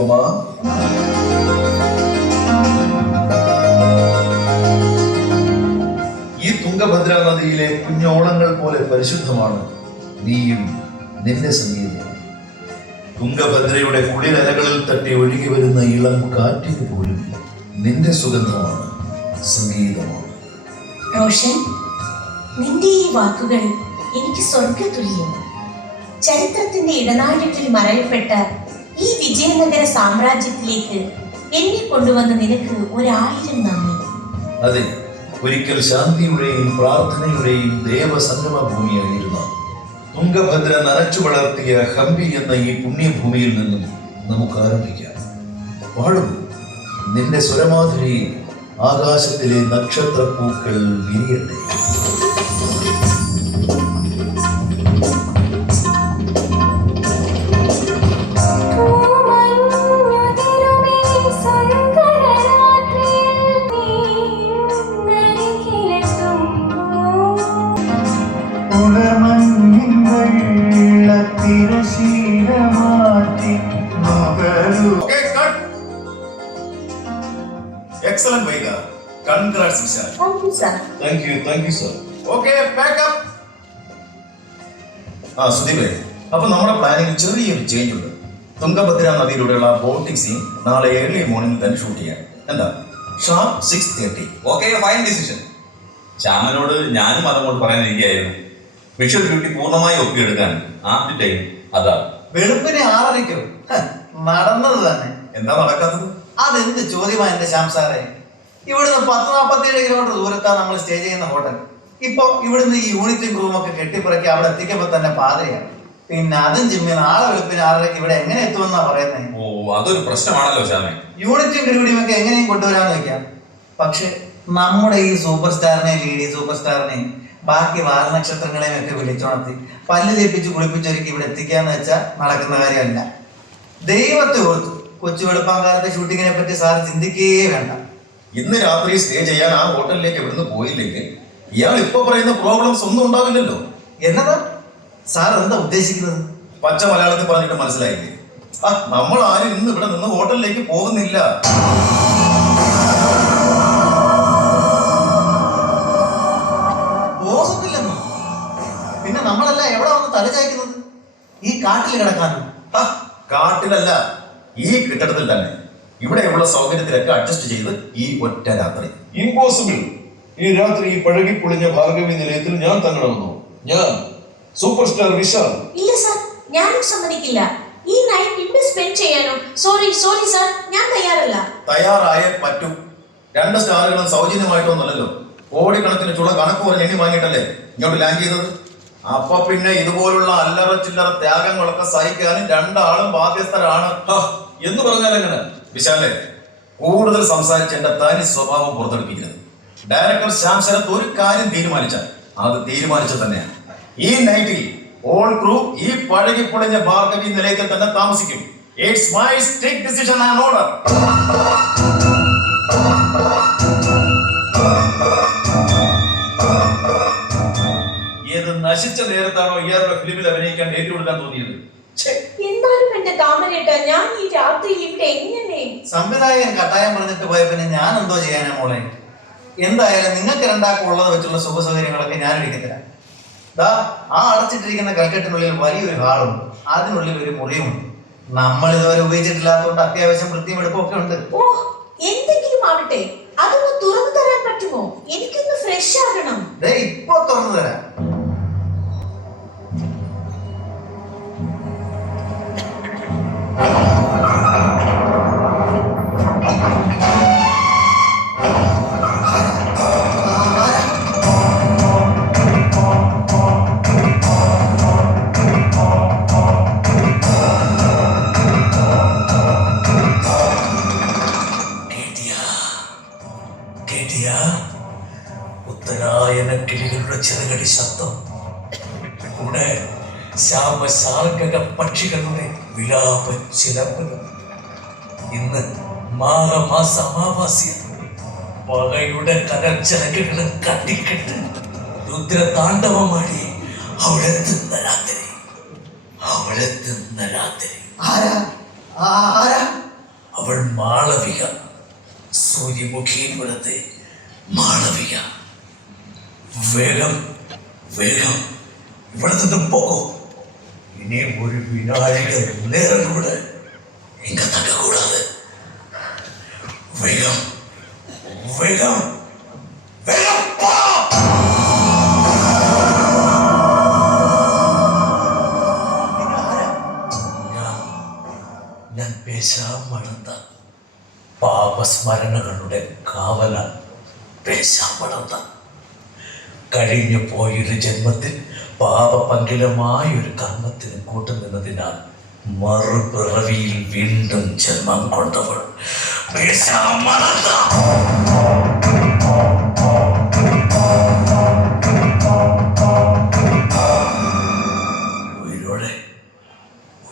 നിരുപമ. ഈ തുംഗഭദ്ര നദിയിലെ കുഞ്ഞോളങ്ങൾ പോലെ പരിശുദ്ധമാണ് നീയും നിന്റെ സംഗീതവും. തുംഗഭദ്രയുടെ കുളിരലകളിൽ തട്ടി ഒഴുകി വരുന്ന ഇളം കാറ്റിന് പോലും നിന്റെ സുഗന്ധമാണ്, സംഗീതമാണ്. റോഷൻ, നിന്റെ ഈ വാക്കുകൾ എനിക്ക് സ്വർഗതുല്യം. ചരിത്രത്തിന്റെ ഇടനാഴികളിൽ മറയപ്പെട്ട ഈ വിജയനഗര സാമ്രാജ്യത്തിലേക്ക് എന്നെ കൊണ്ടുവന്ന നിനക്ക് 1000 നന്ദി. അതെ, ഒരിക്കൽ ശാന്തിയുടെയും പ്രാർത്ഥനയുടെയും ദേവസംഗമ ഭൂമിയായിരുന്ന തുംഗഭദ്ര നനച്ചു വളർത്തിയ ഹംപി എന്ന ഈ പുണ്യഭൂമിയിൽ നിന്നും നമുക്ക് ആരംഭിക്കാം. പാടുന്നു നിന്റെ സ്വരമാധുരിയിൽ ആകാശത്തിലെ നക്ഷത്രപ്പൂക്കൾ വിരിയട്ടെ. Excellent, Vaiga. Congrats, Vishal. Thank you, sir. Thank you, sir. Okay, pack up. സുദീപേ, അപ്പൊ നമ്മുടെ പ്ലാനിങ്ങിൽ ചെറിയൊരു ചേഞ്ച് ഉണ്ട്. തുംഗഭദ്ര നദിയിലൂടെയുള്ള ബോട്ടിംഗ് സീൻ നാളെ ഏർലി മോർണിംഗിൽ തന്നെ ഷൂട്ട് ചെയ്യാം. എന്താ? ഷാർപ്പ് 6:30. Okay, fine decision. ശ്യാമനോട് ഞാനും അതങ്ങോട്ട് പറയാനിരിക്കുകയായിരുന്നു. വിഷ്വൽ ഡ്യൂട്ടി പൂർണ്ണമായി ഒപ്പിയെടുക്കാൻ ആദ്യ ടൈം അതാ. വെളുപ്പിന് 6:30 നടന്നത് തന്നെ. എന്താ നടക്കാത്തത്? അതെന്ത് ചോദ്യമാണ് എന്റെ ശ്യാം സാറേ. ഇവിടുന്ന് 10-47 കിലോമീറ്റർ ദൂരത്താണ് നമ്മൾ സ്റ്റേ ചെയ്യുന്ന ഹോട്ടൽ. ഇപ്പൊ ഇവിടുന്ന് ഈ യൂണിറ്റും റൂമൊക്കെ കെട്ടിപ്പറക്കി അവിടെ എത്തിക്കുമ്പോ തന്നെ പാതിരയാണ്. പിന്നെ അതും ജിമ്മി നാളെ വെളുപ്പിന് 6:30 ഇവിടെ എങ്ങനെ എത്തുമെന്നാ പറയുന്നത്? ഓ, അതൊരു പ്രശ്നമാണല്ലോ ശ്യാമേ. യൂണിറ്റും കിടുപിടിയും ഒക്കെ എങ്ങനെയും കൊണ്ടുവരാന്ന് വെക്കാം. പക്ഷെ നമ്മുടെ ഈ സൂപ്പർ സ്റ്റാറിനെയും ലേഡി സൂപ്പർ സ്റ്റാറിനെയും ബാക്കി വാൽനക്ഷത്രങ്ങളെയും ഒക്കെ വിളിച്ചുണർത്തി പല്ല് തേപ്പിച്ച് കുളിപ്പിച്ചൊരുക്കി ഇവിടെ എത്തിക്കാന്ന് വെച്ചാൽ നടക്കുന്ന കാര്യമല്ല. ദൈവത്തെ ഓർത്തു കൊച്ചു വെളുപ്പാങ്കാലത്തെ ഷൂട്ടിങ്ങിനെ പറ്റി സാർ ചിന്തിക്കേ വേണ്ട. ഇന്ന് രാത്രി സ്റ്റേ ചെയ്യാൻ ആ ഹോട്ടലിലേക്ക് ഇവിടുന്ന് പോയില്ലെങ്കിൽ ഇയാൾ ഇപ്പൊ പറയുന്ന പ്രോബ്ലംസ് ഒന്നും ഉണ്ടാവില്ലല്ലോ. എന്നതാ സാർ എന്താ ഉദ്ദേശിക്കുന്നത്? പച്ച മലയാളത്തിൽ പറഞ്ഞിട്ട് മനസ്സിലായില്ലേ? നമ്മൾ ആരും ഇന്ന് ഇവിടെ നിന്ന് ഹോട്ടലിലേക്ക് പോകുന്നില്ല. പോകുന്നില്ലെന്നോ? പിന്നെ നമ്മളല്ല എവിടെ വന്ന് തലചായ്ക്കുന്നത്? ഈ കാട്ടിൽ കിടക്കാനും? കാട്ടിലല്ല, ഈ കെട്ടിടത്തിൽ തന്നെ. ഇവിടെയുള്ള സൗകര്യത്തിലൊക്കെ അഡ്ജസ്റ്റ് ചെയ്ത് ഈ ഒറ്റ രാത്രി. ഇമ്പോസിബിൾ. ഈ രാത്രി ഈ പഴകിപ്പൊളിഞ്ഞ ഭാർഗവി നിലയത്തിൽ ഞാൻ തങ്ങണമെന്നോ? ഞാൻ സൂപ്പർ സ്റ്റാർ വിശാൽ. ഇല്ല സർ, ഞാനും സമ്മതിക്കില്ല. ഈ നൈറ്റ് ഇവിടെ സ്പെൻഡ് ചെയ്യാനോ? സോറി സർ, ഞാൻ തയ്യാറല്ല. തയ്യാറായേ പറ്റൂ. 2 സ്റ്റാറുകളും സൗജന്യമായിട്ടൊന്നുമല്ലല്ലോ, കോടിക്കണക്കിന് ചുള കണക്ക് പറഞ്ഞ് എണ്ണി വാങ്ങിയിട്ടല്ലേ ഇങ്ങോട്ട് ലാൻഡ് ചെയ്തത്. അപ്പൊ പിന്നെ ഇതുപോലുള്ള അല്ലറ ചില്ലറ ത്യാഗങ്ങളൊക്കെ സഹിക്കാനും 2 ആളും ബാധ്യസ്ഥരാണ് എന്ന് പറഞ്ഞാൽ എങ്ങനെ? വിശാലെ, കൂടുതൽ സംസാരിച്ച് എന്റെ തനി സ്വഭാവം പുറത്തെടുപ്പിക്കുന്നത്. ഡയറക്ടർ ശ്യാം ശരത് ഒരു കാര്യം തീരുമാനിച്ചാൽ അത് തീരുമാനിച്ചത് തന്നെയാണ്. ഈ നൈറ്റിൽ ഓൾ ക്രൂ ഈ പഴകിപ്പൊളിഞ്ഞ ഭാർഗവി നിലയത്തിൽ തന്നെ താമസിക്കും. It's my strict decision and order. ഏത് നശിച്ച നേരത്താണോ ഇയാളുടെ ഫിലിമിൽ അഭിനയിക്കാൻ ഏറ്റുകൊടുക്കാൻ തോന്നിയത്? എന്നാലും എന്റെ താമരേട്ട, ഞാൻ ഈ രാത്രി ഇവിടെ എങ്ങനെ? സംവിധായകൻ കട്ടായം പറഞ്ഞിട്ട് പോയ പിന്നെ ഞാൻ എന്തോ ചെയ്യാനാ മോളെ? എന്തായാലും നിങ്ങൾക്ക് 2 ഉള്ളത് വെച്ചുള്ള സുഖ സൗകര്യങ്ങളൊക്കെ ഞാൻ എടുക്കത്തില്ല. ആ അടച്ചിട്ടിരിക്കുന്ന കൽക്കെട്ടിനുള്ളിൽ വലിയൊരു ഹാളുണ്ട്, അതിനുള്ളിൽ ഒരു മുറിയുമുണ്ട്. നമ്മൾ ഇതുവരെ ഉപയോഗിച്ചിട്ടില്ലാത്തതുകൊണ്ട് അത്യാവശ്യം വൃത്തിയും എടുപ്പൊക്കെ ഉണ്ട്. ഓ, എന്തെങ്കിലും ആവട്ടെ, അതൊന്ന് തുറന്നു തരാൻ പറ്റുമോ? എനിക്കൊന്ന് ഫ്രഷ് ആകണം. ഇപ്പൊ തുറന്നു തരാം. ഉത്തരായന കിളികളുടെ ചെറുകടി ശബ്ദം, കൂടെ ശ്യാമസാർഗക പക്ഷികളുടെ വിലാപ ചിലമ്പുകൾ. ഇന്ന് മാഘമാസ അമാവാസ്യ. പകയുടെ കരച്ചരക്കുകളും കട്ടിക്കെട്ട് രുദ്രതാണ്ഡവമാടി അവളെത്തുന്ന രാത്രി. ആരാ? അവൾ മാളവിക, സൂര്യമുഖീപുരത്തെ മാളവിക. വേഗം വേഗം ഇവിടെ നിന്ന് പോകൂ. ഇനി ഒരു വിനാഴിക നേരം കൂടെ ഇങ്ങ തക്കകൂടാതെ. വേഗം വേഗം വേഗം പോ. ഞാൻ പേശാമടന്ത പാപസ്മരണകളുടെ കാവല. പേശാമടന്ത കഴിഞ്ഞു പോയൊരു ജന്മത്തിൽ പാപപങ്കിലമായൊരു കർമ്മത്തിന് കൂട്ടുനിന്നതിനാൽ മറുപിറവിയിൽ വീണ്ടും ജന്മം കൊണ്ടവൾ പേശാമടന്ത.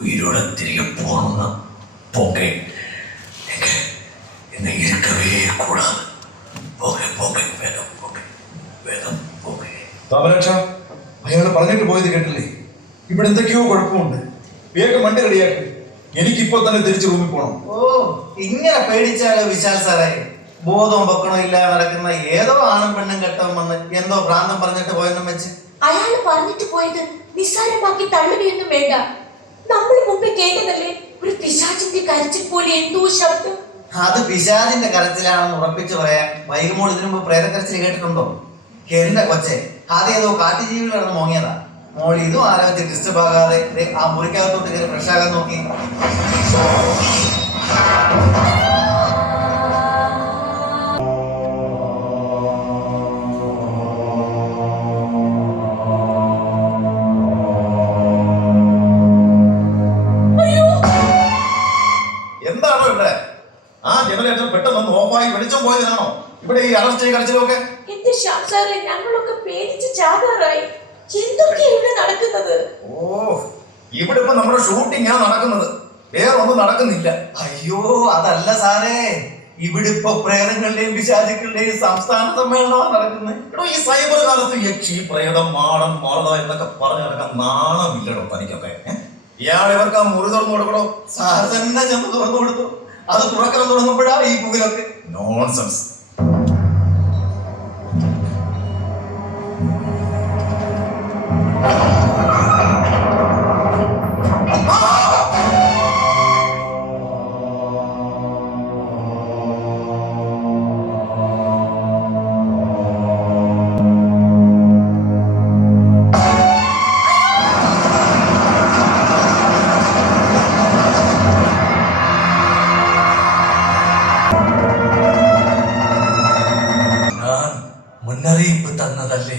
ഉയിരോടെ തിരികെ പോകണമെന്ന പോകെ എന്നെ ഇരിക്കവേ കൂടാതെ. പോകെ പോകെ വേഗം പോകെ വേഗം പോകെ. താപരക്ഷ, അയാൾ പറഞ്ഞിട്ട് പോയത് കേട്ടില്ലേ? ഇവിടെ എന്തൊക്കെയോ കുഴപ്പമുണ്ട്. വേഗം വണ്ടി റെഡിയാക്കി. എനിക്കിപ്പോ തന്നെ തിരിച്ച് റൂമിൽ പോകണം. ഓ, ഇങ്ങനെ പേടിച്ചാലോ വിശാൽ സാറേ? ബോധവും പൊക്കണോ ഇല്ലാതെ നടക്കുന്ന ഏതോ ആണും പെണ്ണും കെട്ടവും വന്ന് എന്തോ ഭ്രാന്തം പറഞ്ഞിട്ട് പോയെന്നും വെച്ച് അയാൾ പറഞ്ഞിട്ട് പോയത് നിസ്സാരമാക്കി തള്ളുകയൊന്നും വേണ്ട. നമ്മൾ മുമ്പേ കേട്ടതല്ലേ ഒരു പിശാചിന്റെ കരച്ചിൽ പോലെ എന്തോ ശബ്ദം. അത് പിശാചിന്റെ കരച്ചിലാണെന്ന് ഉറപ്പിച്ചു പറയാൻ വൈകുമ്പോൾ ഇതിനു മുമ്പ് പ്രേതക്കരച്ചിൽ കേട്ടിട്ടുണ്ടോ? എന്റെ കൊച്ചെ, അതേതോ കാട്ടുജീവികൾ കിടന്ന് മോങ്ങിയതാ. മോൾ ഇതും ആലോചിച്ച് ഡിസ്റ്റർബ് ആകാതെ ആ മുറിക്കകത്തോട്ട് കയറി ഫ്രഷ് ആകാൻ നോക്കി. എന്താണോ ഇവിടെ? ആ ജനറേറ്റർ പെട്ടെന്ന് ഓഫായി വെളിച്ചം പോയതിനാണോ ഇവിടെ ഈ അറസ്റ്റ് കളിച്ചതൊക്കെ? എന്റെ ശ്യാം സാറേ, ഞങ്ങളൊക്കെ പേടിച്ച് ചാകാറായി. എന്തൊക്കെയാ ഇവിടെ നടക്കുന്നത്? ഓ, ഇവിടെ ഇപ്പൊ നമ്മുടെ ഷൂട്ടിംഗ് നടക്കുന്നത്, വേറെ ഒന്നും നടക്കുന്നില്ല. അയ്യോ, അതല്ല സാറേ, ഇവിടെ ഇപ്പൊ പ്രേതങ്ങളുടെയും പിശാചുക്കളുടെയും സംസ്ഥാന സമ്മേളനമാണ് നടക്കുന്നത്. എടോ, ഈ സൈബർ കാലത്ത് യക്ഷി, പ്രേതം, മാടം, മാളത എന്നൊക്കെ പറഞ്ഞു നടക്കാൻ നാണമില്ലടോ തനിക്കൊക്കെ? ഇയാൾ ഇവർക്ക് ആ മുറി തുറന്നു കൊടുക്കണോ? സാർ തന്നെ ചെന്ന് തുറന്നു കൊടുത്തു. അത് തുറക്കാൻ തുടങ്ങുമ്പോഴാ ഈ പുകിലൊക്കെ. നോൺസെൻസ്. മുന്നറിയിപ്പ് തന്നതല്ലേ?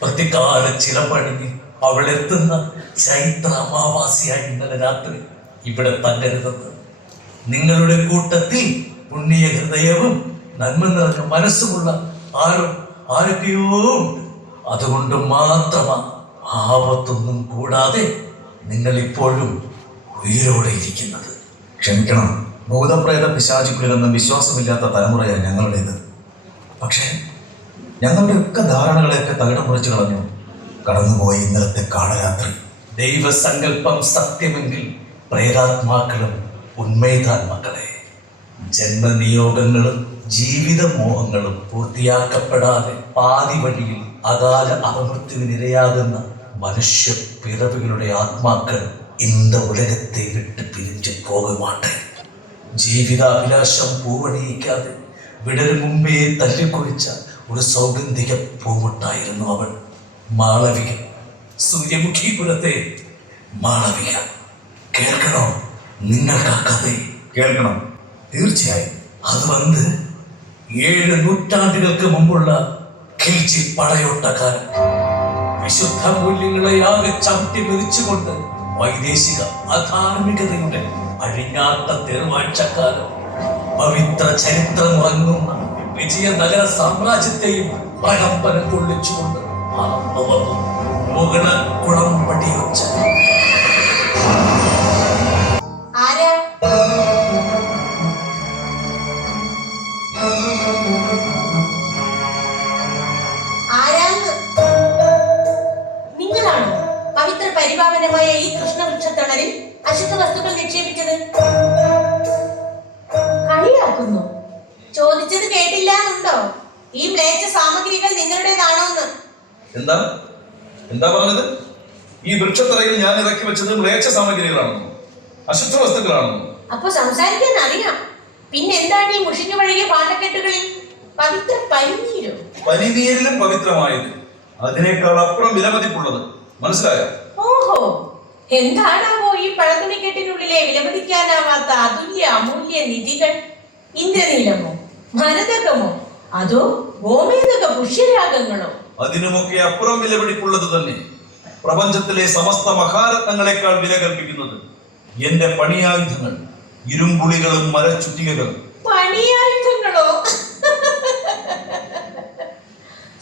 പ്രതികാല ചിലമ്പണിഞ്ഞ് അവൾ എത്തുന്ന ചൈത്ര അമാവാസിയായി ഇന്നലെ രാത്രി ഇവിടെ തങ്ങരുതെന്ന്. നിങ്ങളുടെ കൂട്ടത്തിൽ പുണ്യ ഹൃദയവും നന്മ നിറഞ്ഞ മനസ്സുമുള്ള ആരൊക്കെയോ ഉണ്ട്. അതുകൊണ്ട് മാത്രമാണ് ആപത്തൊന്നും കൂടാതെ നിങ്ങൾ ഇപ്പോഴും ഉയരോടെ ഇരിക്കുന്നത്. ക്ഷമിക്കണം, ഭൂതപ്രേത പിശാചുക്കളിലൊന്നും വിശ്വാസമില്ലാത്ത തലമുറയാണ് ഞങ്ങളുടേത്. പക്ഷേ ഞങ്ങളുടെ ഒക്കെ ധാരണകളെയൊക്കെ തകിടം മുറിച്ചു കളഞ്ഞു കടന്നുപോയി ഇന്നലത്തെ കാളരാത്രി. ദൈവസങ്കല്പം സത്യമെങ്കിൽ പ്രേതാത്മാക്കളും ഉന്മേതാൻ മക്കളെ. ജന്മനിയോഗങ്ങളും ജീവിതമോഹങ്ങളും പൂർത്തിയാക്കപ്പെടാതെ പാതി വഴിയിൽ അകാല അപമൃത്യുവിനിരയാകുന്ന മനുഷ്യ പിറവികളുടെ ആത്മാക്കൾ இந்த ഉലകത്തെ വിട്ട് പിരിഞ്ഞു പോകുമാട്ടെ. ജീവിതാഭിലാഷം പൂവണിയിക്കാതെ വിടരും മുമ്പേ തല്ലിക്കൊഴിച്ച ഒരു സൗഗന്ധിക പൂമുട്ടായിരുന്നു അവൾ, മാളവിക, സൂര്യമുഖീപുരത്തെ മാളവിക. കേൾക്കണോ നിങ്ങൾക്ക് ആ കഥ? കേൾക്കണം, തീർച്ചയായും. അത് വന്ന് 7 നൂറ്റാണ്ടുകൾക്ക് മുമ്പുള്ള ഖിൽജി പടയോട്ടക്കാരൻ വിശുദ്ധ മൂല്യങ്ങളെ ആകെ ചവിട്ടി മെതിച്ചുകൊണ്ട് വൈദേശിക അധാർമികതയുടെ അഴിഞ്ഞാട്ട തെരുവാഴ്ചക്കാലം പവിത്ര ചരിത്രം ഉറങ്ങുന്ന വിജയ നഗര സാമ്രാജ്യത്തെയും പ്രകമ്പനം കൊള്ളിച്ചുകൊണ്ട് മുകള കുളമ്പടി വെച്ച ആരാ? ആരാന്ന്? നിങ്ങളാണോ പവിത്ര പരിപാവനമായ ഈ കൃഷ്ണവൃക്ഷത്തണലിൽ അശുദ്ധ വസ്തുക്കൾ നിക്ഷേപിച്ചത്? കളിയാക്കുന്നു. ചോദിച്ചത് കേട്ടില്ല എന്നുണ്ടോ? ഈ മ്ലേച്ഛ സാമഗ്രികൾ നിങ്ങളുടേതാണോന്ന്? എന്താ എന്താ പറഞ്ഞത്? ഈ വൃക്ഷത്തറയിൽ ഞാൻ ഇറക്കി വെച്ചത് മ്ലേച്ഛ സാമഗ്രികളാണെന്നോ, അശുദ്ധ വസ്തുക്കളാണെന്നോ? അപ്പൊ സംസാരിക്കാൻ അറിയാം. പിന്നെ എന്താണ് ഈ മുഷിഞ്ഞു പഴകിയ പാണ്ടക്കെട്ടുകളിൽ? പവിത്ര പനിനീരോ? പനിനീരിലും പവിത്രമായത്, അതിനേക്കാൾ അപ്പുറം വിലമതിപ്പുള്ളത്. മനസ്സിലായോ? ഓഹോ, എന്താണാവോ ഈ പഴത്തുണിക്കെട്ടിനുള്ളിലെ വിലമതിക്കാനാവാത്ത അതുല്യ അമൂല്യ നിധികൾ? ഇന്ദ്രനീലമോ, ഭരതകമോ, അതോ ഗോമേതക പുഷ്യരാഗങ്ങളോ? അതിനുമൊക്കെ അപ്പുറം വിലപിടിപ്പുള്ളത് തന്നെ. പ്രപഞ്ചത്തിലെ സമസ്ത മഹാരത്നങ്ങളെക്കാൾ വില കൽപ്പിക്കുന്നത് എന്റെ പണിയായുധങ്ങൾ, ഇരുമ്പുളികളും മരച്ചുറ്റികകളും. പണിയായുധങ്ങളോ?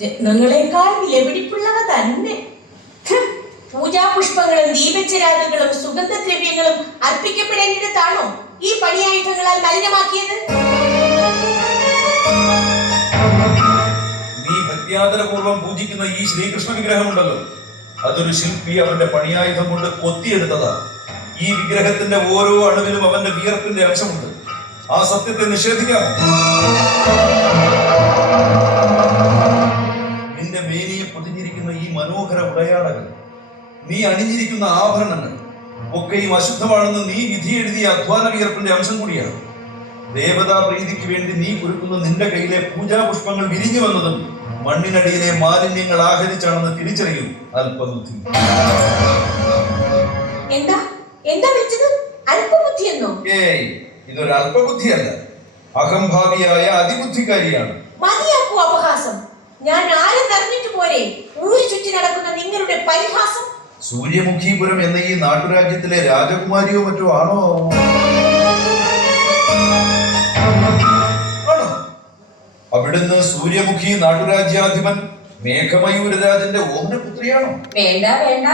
രത്നങ്ങളെക്കാൾ വിലപിടിപ്പുള്ളവ തന്നെ. പൂജാപുഷ്പങ്ങളും ദീപച്ചരാഗങ്ങളും സുഗന്ധദ്രവ്യങ്ങളും അർപ്പിക്കപ്പെടേണ്ടിടത്താണോ ഈ പണിയായുധങ്ങളാൽ മലിനമാക്കിയത്? നീ ഭക്തിയാദരപൂർവ്വം പൂജിക്കുന്ന ഈ ശ്രീകൃഷ്ണ വിഗ്രഹമുണ്ടല്ലോ, അതൊരു ശില്പി അവന്റെ പണിയായുധം കൊണ്ട് കൊത്തിയെടുത്തതാ. ഈ വിഗ്രഹത്തിന്റെ ഓരോ അണുവിലും അവന്റെ വിയർപ്പിന്റെ അംശമുണ്ട്. ആ സത്യത്തെ നിഷേധിക്കാം. നിന്റെ മേനിയെ പൊതിഞ്ഞിരിക്കുന്ന ഈ മനോഹര ഉടയാടകൾ, നീ അണിഞ്ഞിരിക്കുന്ന ആഭരണങ്ങൾ ഒക്കെയും അശുദ്ധമാണെന്ന് നീ വിധി എഴുതിയ അധ്വാന വിയർപ്പിന്റെ അംശം കൂടിയാണ്. ദേവതാ പ്രീതിക്ക് വേണ്ടി നീ കുരുക്കുന്ന നിന്റെ കയ്യിലെ പൂജാപുഷ്പങ്ങൾ വിരിഞ്ഞു വന്നതും മണ്ണിനടിയിലെ മാലിന്യങ്ങൾ ആഹരിച്ചാണെന്ന് തിരിച്ചറിയും അല്പബുദ്ധി. എന്താ എന്താ വെച്ചത്? അല്പബുദ്ധി എന്നോ? ഏയ്, ഇതൊരു അല്പബുദ്ധിയല്ല, അഹംഭാവിയായ അതിബുദ്ധിക്കാരിയാണ്. മതിയാക്കൂ അപഹാസം. ഞാൻ ആരെന്നറിഞ്ഞിട്ട് പോരെ ഊരി ചുറ്റി നടക്കുന്ന നിങ്ങളുടെ പരിഹാസം? സൂര്യമുഖീപുരം എന്ന ഈ നാട്ടുരാജ്യത്തിലെ രാജകുമാരിയോ മറ്റോ ആണോ? ആണോ? അവിടുന്ന് സൂര്യമുഖി നാട്ടുരാജ്യാധിപൻ മേഘമയൂരരാജന്റെ ഓമനപുത്രിയാണോ? വേണ്ട വേണ്ട,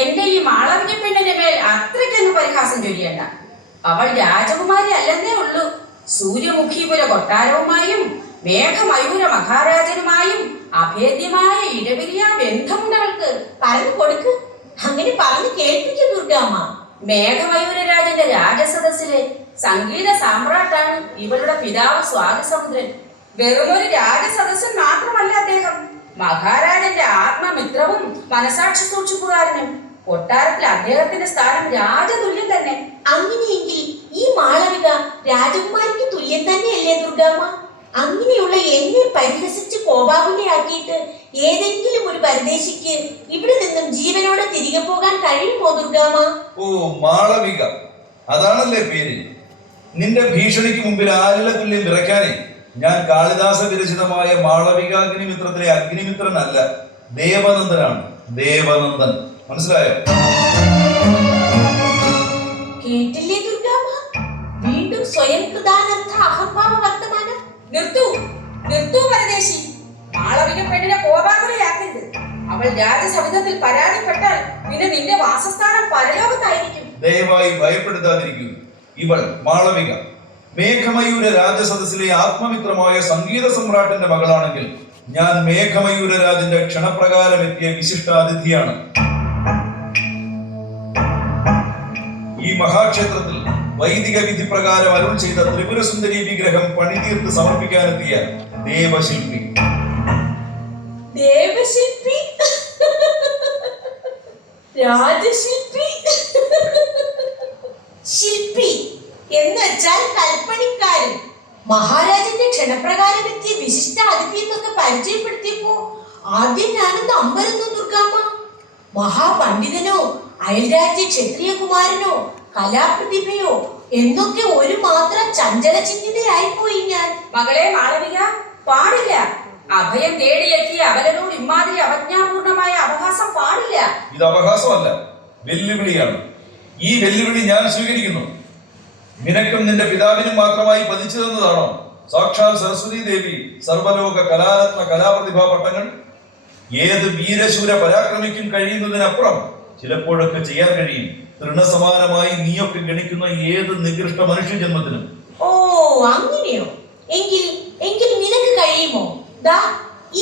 എന്റെ ഈ മാളവിക പെണ്ണിന്റെ മേൽ അത്രയ്ക്കൊന്നും പരിഹാസം ചൊല്ലിയണ്ട. അവൾ രാജകുമാരി അല്ലെന്നേ ഉള്ളൂ. സൂര്യമുഖീപുര കൊട്ടാരവുമായും മേഘമയൂര മഹാരാജനുമായും അഭേദ്യമായ ഇടപിരിയാ ബന്ധമുണ്ടവൾക്ക്. പറഞ്ഞു കൊടുക്ക്, അങ്ങനെ പറഞ്ഞു കേൾപ്പിക്കും ദുർഗാമ്മ. മേഘമയൂരരാജന്റെ രാജസദസ്സിലെ സംഗീത സാമ്രാട്ടാണ് ഇവളുടെ പിതാവ് സ്വാതിസമുദ്രൻ. വെറുമൊരു രാജസദസ്സൻ മാത്രമല്ല അദ്ദേഹം, മഹാരാജന്റെ ആത്മമിത്രവും മനസാക്ഷി സൂക്ഷിപ്പുകാരനും. കൊട്ടാരത്തിൽ അദ്ദേഹത്തിന്റെ സ്ഥാനം രാജതുല്യം തന്നെ. അങ്ങനെയെങ്കിൽ ഈ മാളവിക രാജകുമാരിക്ക് തുല്യം തന്നെയല്ലേ ദുർഗാമ്മ? അങ്ങനെയുള്ള എന്നെ പരിഹസിച്ച് കോപാകുലയാക്കിയിട്ട് ഏതെങ്കിലും ഒരു പരദേശിക്ക് ഇവിടെ നിന്നും ജീവനോടെ തിരികെ പോകാൻ കഴിയുമോ ദുർഗാമ്മ? ഓ, മാളവിക, അതാണല്ലേ പേര്. നിന്റെ ഭീഷണിക്ക് മുമ്പിൽ ആലില തുല്യം വിറയ്ക്കാനേ ഞാൻ കാളിദാസ വിരചിതമായ മാളവിക അഗ്നിമിത്രത്തിലെ അഗ്നിമിത്രനല്ല, ദേവനന്ദനാണ്. ദേവനന്ദൻ, മനസ്സിലായോ? കേട്ടില്ലേ ദുർഗാമ്മ? വീണ്ടും സ്വയം കൃതാനർത്ഥ അഹംഭാവ വർത്തമാനം. നിർത്തൂ നിർത്തൂ പരദേശി, മാളവിക പെണ്ണിനെ കോപാകുലയാക്കരുത്. അവൾ രാജസവിധത്തിൽ പരാതിപ്പെട്ടാൽ പിന്നെ നിന്റെ വാസസ്ഥാനം പരലോകത്തായിരിക്കും. ദയവായി ഭയപ്പെടുത്താതിരിക്കൂ. ഇവൾ മാളവിക മേഘമയൂര രാജസദസ്സിലെ ആത്മമിത്രമായ സംഗീത സമ്രാട്ടിന്റെ മകളാണെങ്കിൽ ഞാൻ മേഘമയൂരരാജന്റെ ക്ഷണപ്രകാരം എത്തിയ വിശിഷ്ടാതിഥിയാണ്. ഈ മഹാക്ഷേത്രത്തിൽ വൈദിക വിധി പ്രകാരം അരുൾ ചെയ്ത ത്രിപുരസുന്ദരി വിഗ്രഹം പണിതീർത്ത് സമർപ്പിക്കാനെത്തിയ ദേവശില്പി. ദേവശില്പി, രാജശില്പി, ശില്പി എന്ന് വെച്ചാൽ കൽപ്പണിക്കാരൻ. മഹാരാജന്റെ ക്ഷണപ്രകാരം എത്തിയ വിശിഷ്ട അതിഥി എന്നൊക്കെ പരിചയപ്പെടുത്തിയപ്പോ ആദ്യം ഞാനൊന്ന് അമ്പരന്നു ദുർഗാമ്മ. മഹാപണ്ഡിതനോ അയൽരാജ്യ ക്ഷത്രിയ കുമാരനോ കലാപ്രതിഭയോ എന്നൊക്കെ ഒരു മാത്രം ചഞ്ചല ചിഹ്നിതയായിപ്പോയി ഞാൻ. മകളെ മാളവിക, പാടില്ല. അഭയം തേടിയെത്തിയ അവലനോട് ഇമാതിരി അവജ്ഞാപൂർണമായ അപഹാസം പാടില്ല. ഇത് അപഹാസമല്ല, വെല്ലുവിളിയാണ്. ഈ വെല്ലുവിളി ഞാൻ സ്വീകരിക്കുന്നു. നിനക്കും നിന്റെ പിതാവിനും മാത്രമായി പതിച്ചു തന്നതാണോ സാക്ഷാൽ സരസ്വതി ദേവി സർവലോക കലാരത്ന കലാപ്രതിഭാ പട്ടങ്ങൾ? ഏത് വീരശൂര പരാക്രമിക്കും കഴിയുന്നതിനപ്പുറം ചിലപ്പോഴൊക്കെ ചെയ്യാൻ കഴിയും തൃണസമാനമായി നീയൊക്കെ ഗണിക്കുന്ന ഏത് നികൃഷ്ട മനുഷ്യജന്മത്തിനും. ഓ, അങ്ങനെയോ? എങ്കിൽ എങ്കിൽ നിനക്ക് കഴിയുമോ? ദാ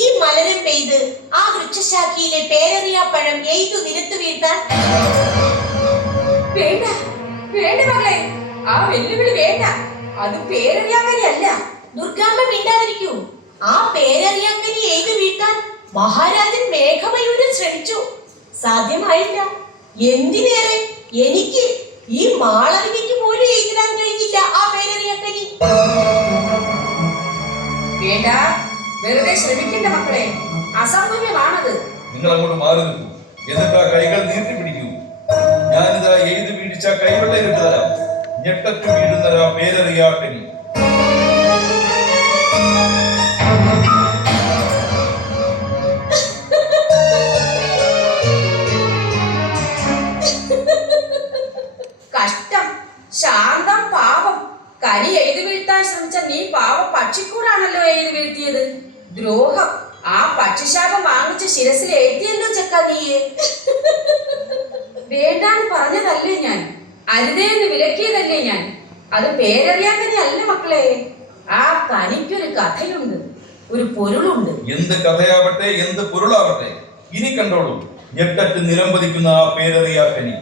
ഈ മലരം പെയ്ത് ആ വൃക്ഷശാഖയിലെ പേരറിയാ പഴം എയ്തു നിരത്തു വീഴ്ത്താൻ? വേണ്ട വേണ്ട മകളെ, ആ വെല്ലുവിളി വേണ്ട. അത് പേരറിയാക്കനിയല്ല. ദുർഗാമ്മ മിണ്ടാതിരിക്കൂ. ആ പേരറിയാങ്കനി എഴുതി വീട്ടാൻ മഹാരാജൻ മേഘമയൂരൻ ശ്രമിച്ചു. സാധ്യമായില്ല. എന്തിനേറെ എനിക്ക് ഈ മാളവികയ്ക്ക് പോലും എഴുതാൻ കഴിഞ്ഞില്ല ആ പേരറിയാങ്കനി. വേണ്ട, വെറുതെ ശ്രമിക്കണ്ട മക്കളെ, അസംഭവ്യമാണത്. നിങ്ങൾ അങ്ങോട്ട് മാറി നിൽക്കൂ. എന്നിട്ട് ആ കൈകൾ നീട്ടി പിടിക്കൂ. ഞാനിതാ എഴുതി വീടിച്ച കൈവെള്ളയിലിട്ട് തരാം. ഞെട്ടറ്റ് വീഴുന്നരാ പേരറിയാക്കനി. കഷ്ടം, ശാന്തം, പാപം. കനി എഴുതി വീഴ്ത്താൻ ശ്രമിച്ച നീ പാവം പക്ഷിക്കൂടാണല്ലോ എഴുതി വീഴ്ത്തിയത്. ദ്രോഹം. ആ പക്ഷിശാപം വാങ്ങിച്ച് ശിരസിൽ എഴുതിയല്ലോ ചെക്ക നീയെ. വേണ്ടാന്ന് പറഞ്ഞതല്ലേ ഞാൻ, അരുതേന്ന് വിലക്കിയതല്ലേ ഞാൻ. അത് പേരറിയാക്കനി അല്ല മക്കളെ. ആ കനിക്കൊരു കഥയുണ്ട്, ഒരു പൊരുളുണ്ട്. എന്ത് കഥയാവട്ടെ, എന്ത് പൊരുളാവട്ടെ, ഇനി കണ്ടോളൂ ഞെട്ടറ്റ് നിലംപതിക്കുന്ന ആ പേരറിയാക്കനി.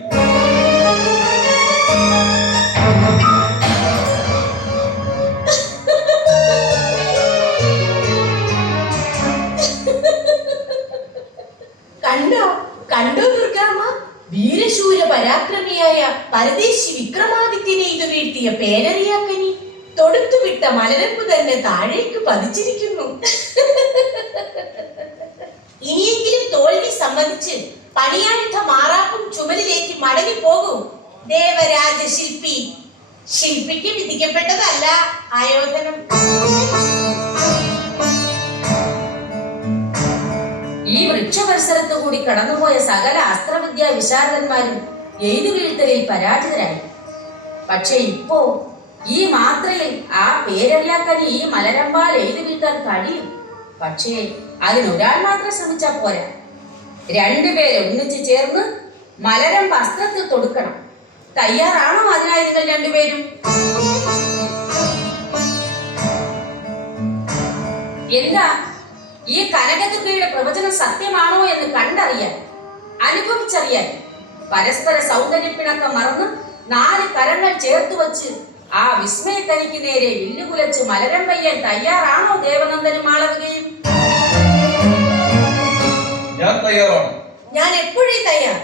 കണ്ടോ കണ്ടോ ദുർഗാമ്മ, വീരശൂര പരാക്രമിയായ പരദേശി വിക്രമാദിത്യനെ ഇത് വീഴ്ത്തിയ പേരറിയാക്കനി തൊടുത്തുവിട്ട മലരമ്പ് തന്നെ താഴേക്ക് പതിച്ചിരിക്കുന്നു. ഇനിയെങ്കിലും തോൽവി സമ്മതിച്ച് പണിയായുധ മാറാപ്പും ചുമലിലേറ്റി മടങ്ങി പോകൂ ദേവരാജ ശില്പി. ശില്പിക്ക് വിധിക്കപ്പെട്ടതല്ല ആയോധനം. ഈ വൃക്ഷപരിസരത്തു കൂടി കടന്നുപോയ സകല അസ്ത്രവിദ്യാ വിശാരദന്മാരും എഴുതി വീഴ്ത്തലിൽ പരാജിതരായി. പക്ഷെ ഇപ്പോ ഈ മാത്രയിൽ ആ പേരറിയാക്കനി ഈ മലരമ്പാൽ എഴുതി വീഴ്ത്താൻ കഴിയും. പക്ഷേ അതിനൊരാൾ മാത്രം ശ്രമിച്ചാൽ പോരാ. രണ്ടുപേരെ ഒന്നിച്ചു ചേർന്ന് മലരമ്പ് അസ്ത്രത്തിൽ തൊടുക്കണം. തയ്യാറാണോ അതിനായി നിങ്ങൾ രണ്ടുപേരും? എന്താ ഈ കനകദുർഗയുടെ പ്രവചനം സത്യമാണോ എന്ന് കണ്ടറിയാൻ, അനുഭവിച്ചറിയാൻ, പരസ്പര സൗന്ദര്യപ്പിണക്കം മറന്ന് 4 കരങ്ങൾ ചേർത്ത് വച്ച് ആ വിസ്മയക്കനിക്ക് നേരെ വില്ലുകുലച്ച് മലരം പെയ്യാൻ തയ്യാറാണോ ദേവനന്ദനും മാളവികയും? ഞാൻ തയ്യാറാണ്. ഞാൻ എപ്പോഴേ തയ്യാർ.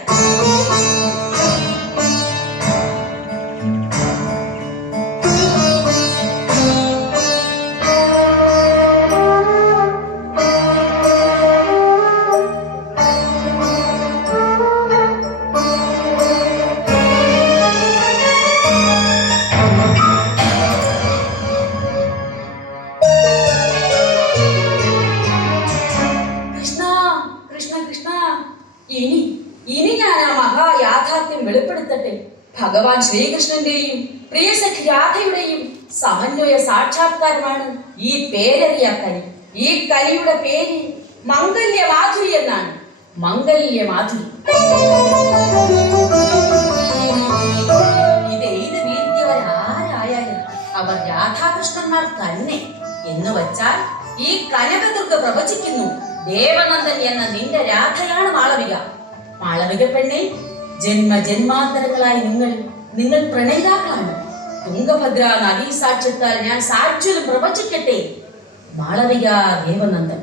ഇനി ഞാൻ ആ മഹായാഥാർത്ഥ്യം വെളിപ്പെടുത്തട്ടെ. ഭഗവാൻ ശ്രീകൃഷ്ണന്റെയും പ്രിയസഖി രാധയുടെയും സമന്വയ സാക്ഷാത്കാരമാണ് ഈ പേരറിയാക്കനി. ഈ കനിയുടെ പേര് മംഗല്യമാധുരി എന്നാണ്. മംഗല്യമാധുരി. ഇത് എഴുതി വീഴ്ത്തിയവരാരായാലും അവർ രാധാകൃഷ്ണന്മാർ തന്നെ എന്ന് വച്ചാൽ ഈ കനകദുർഗ പ്രവചിക്കുന്നു, ദേവനന്ദൻ എന്ന നിന്റെ രാധയാണ് മാളവിക. മാളവിക പെണ്ണെ, ജന്മജന്മാന്തരങ്ങളായി നിങ്ങൾ പ്രണയിതാക്കളാണ്. തുംഗഭദ്ര നദീ സാക്ഷ്യത്താൽ ഞാൻ സാക്ഷ്യലും പ്രവചിക്കട്ടെ. മാളവിക ദേവനന്ദൻ.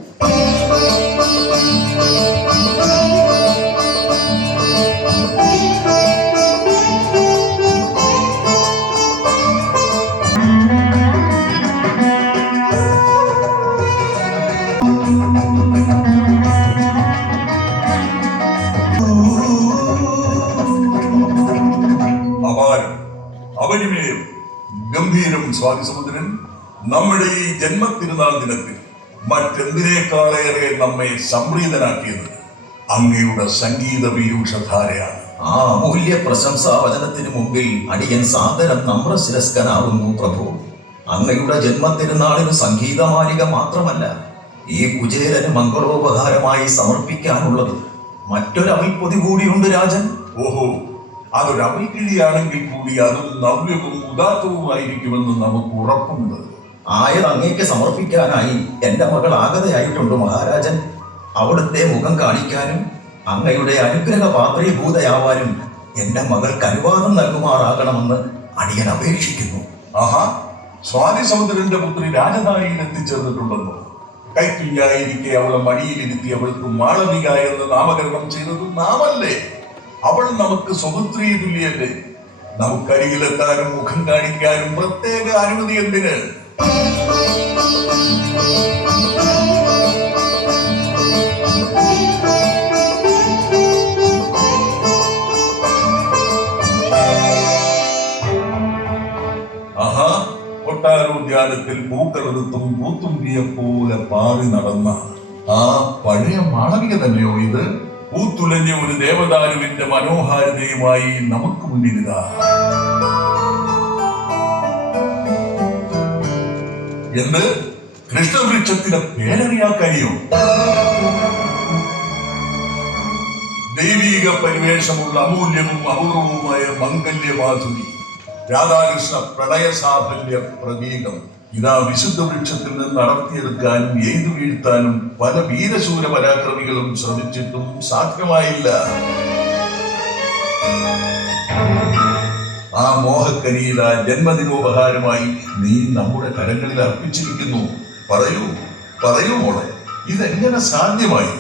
അവനിമേൽ ഗംഭീരം സ്വാതിസമുദ്രൻ, നമ്മുടെ ഈ ജന്മത്തിരുനാൾ ദിനത്തിൽ മറ്റെന്തിനേക്കാളേറെ നമ്മെ സംപ്രീതനാക്കിയത് അങ്ങയുടെ സംഗീത പീയൂഷധാരയാണ്. ആ അമൂല്യ പ്രശംസാ വചനത്തിന് മുമ്പിൽ അടിയൻ സാദരം നമ്രശിരസ്കനാവുന്നു പ്രഭു. അങ്ങയുടെ ജന്മത്തിരുനാളിന് സംഗീതമാലിക മാത്രമല്ല, ഈ കുചേലന് മംഗളോപഹാരമായി സമർപ്പിക്കാനുള്ളത് മറ്റൊരവിൽപ്പൊതി കൂടിയുണ്ട് രാജൻ. ഓഹോ, അതൊരു അവിൽക്കിഴിയാണെങ്കിൽ കൂടി അതും നവ്യവും ഉദാത്തവുമായിരിക്കുമെന്ന് നമുക്ക് ഉറപ്പുണ്ട്. ആയത് അങ്ങേക്ക് സമർപ്പിക്കാനായി എന്റെ മകൾ ആഗതയായിട്ടുണ്ട് മഹാരാജൻ. അവിടുത്തെ മുഖം കാണിക്കാനും അങ്ങയുടെ അനുഗ്രഹ പാത്രീഭൂതയാവാനും എന്റെ മകൾക്ക് അനുവാദം നൽകുമാറാകണമെന്ന് അടിയൻ അപേക്ഷിക്കുന്നു. ആഹാ, സ്വാതി സമുദ്രന്റെ പുത്രി രാജധാനിയിൽ എത്തിച്ചേർന്നിട്ടുണ്ടെന്നോ? കൈപ്പില്ലായിരിക്കെ അവളെ മടിയിലിരുത്തി അവൾക്ക് മാളവിക എന്ന് നാമകരണം ചെയ്തത് നാമല്ലേ? അവൾ നമുക്ക് സ്വപുത്രീ തുല്യല്ലേ? നമുക്കരികിലെത്താനും മുഖം കാണിക്കാനും പ്രത്യേക അനുമതി എന്തിന്? ആഹാ, കൊട്ടാരോദ്യാനത്തിൽ പൂക്കളെടുത്തും പൂത്തുമ്പിയെ പോലെ പാറി നടന്ന ആ പഴയ മാളവിക തന്നെയോ ഇത്? പൂത്തുലഞ്ഞ ഒരു ദേവദാരുവിന്റെ മനോഹാരിതയുമായി നമുക്ക് മുന്നിലിതാ. എന്ത്? കൃഷ്ണവൃക്ഷത്തിന്റെ പേരറിയാക്കനിയോ? ദൈവീക പരിവേഷമുള്ള അമൂല്യവും അപൂർവവുമായ മംഗല്യമാധുരി, രാധാകൃഷ്ണ പ്രണയ സാഫല്യ പ്രതീകം ഇതാ വിശുദ്ധ വൃക്ഷത്തിൽ നിന്ന് നടത്തിയെടുക്കാനും എയ്തു വീഴ്ത്താനും പല വീരശൂര പരാക്രമികളും ശ്രമിച്ചിട്ടും സാധ്യമായില്ല. ആ മോഹക്കനിയില ജന്മദിനോപഹാരമായി നീ നമ്മുടെ കരങ്ങളിൽ അർപ്പിച്ചിരിക്കുന്നു. പറയൂ പറയൂ മോളെ, ഇതെങ്ങനെ സാധ്യമായി?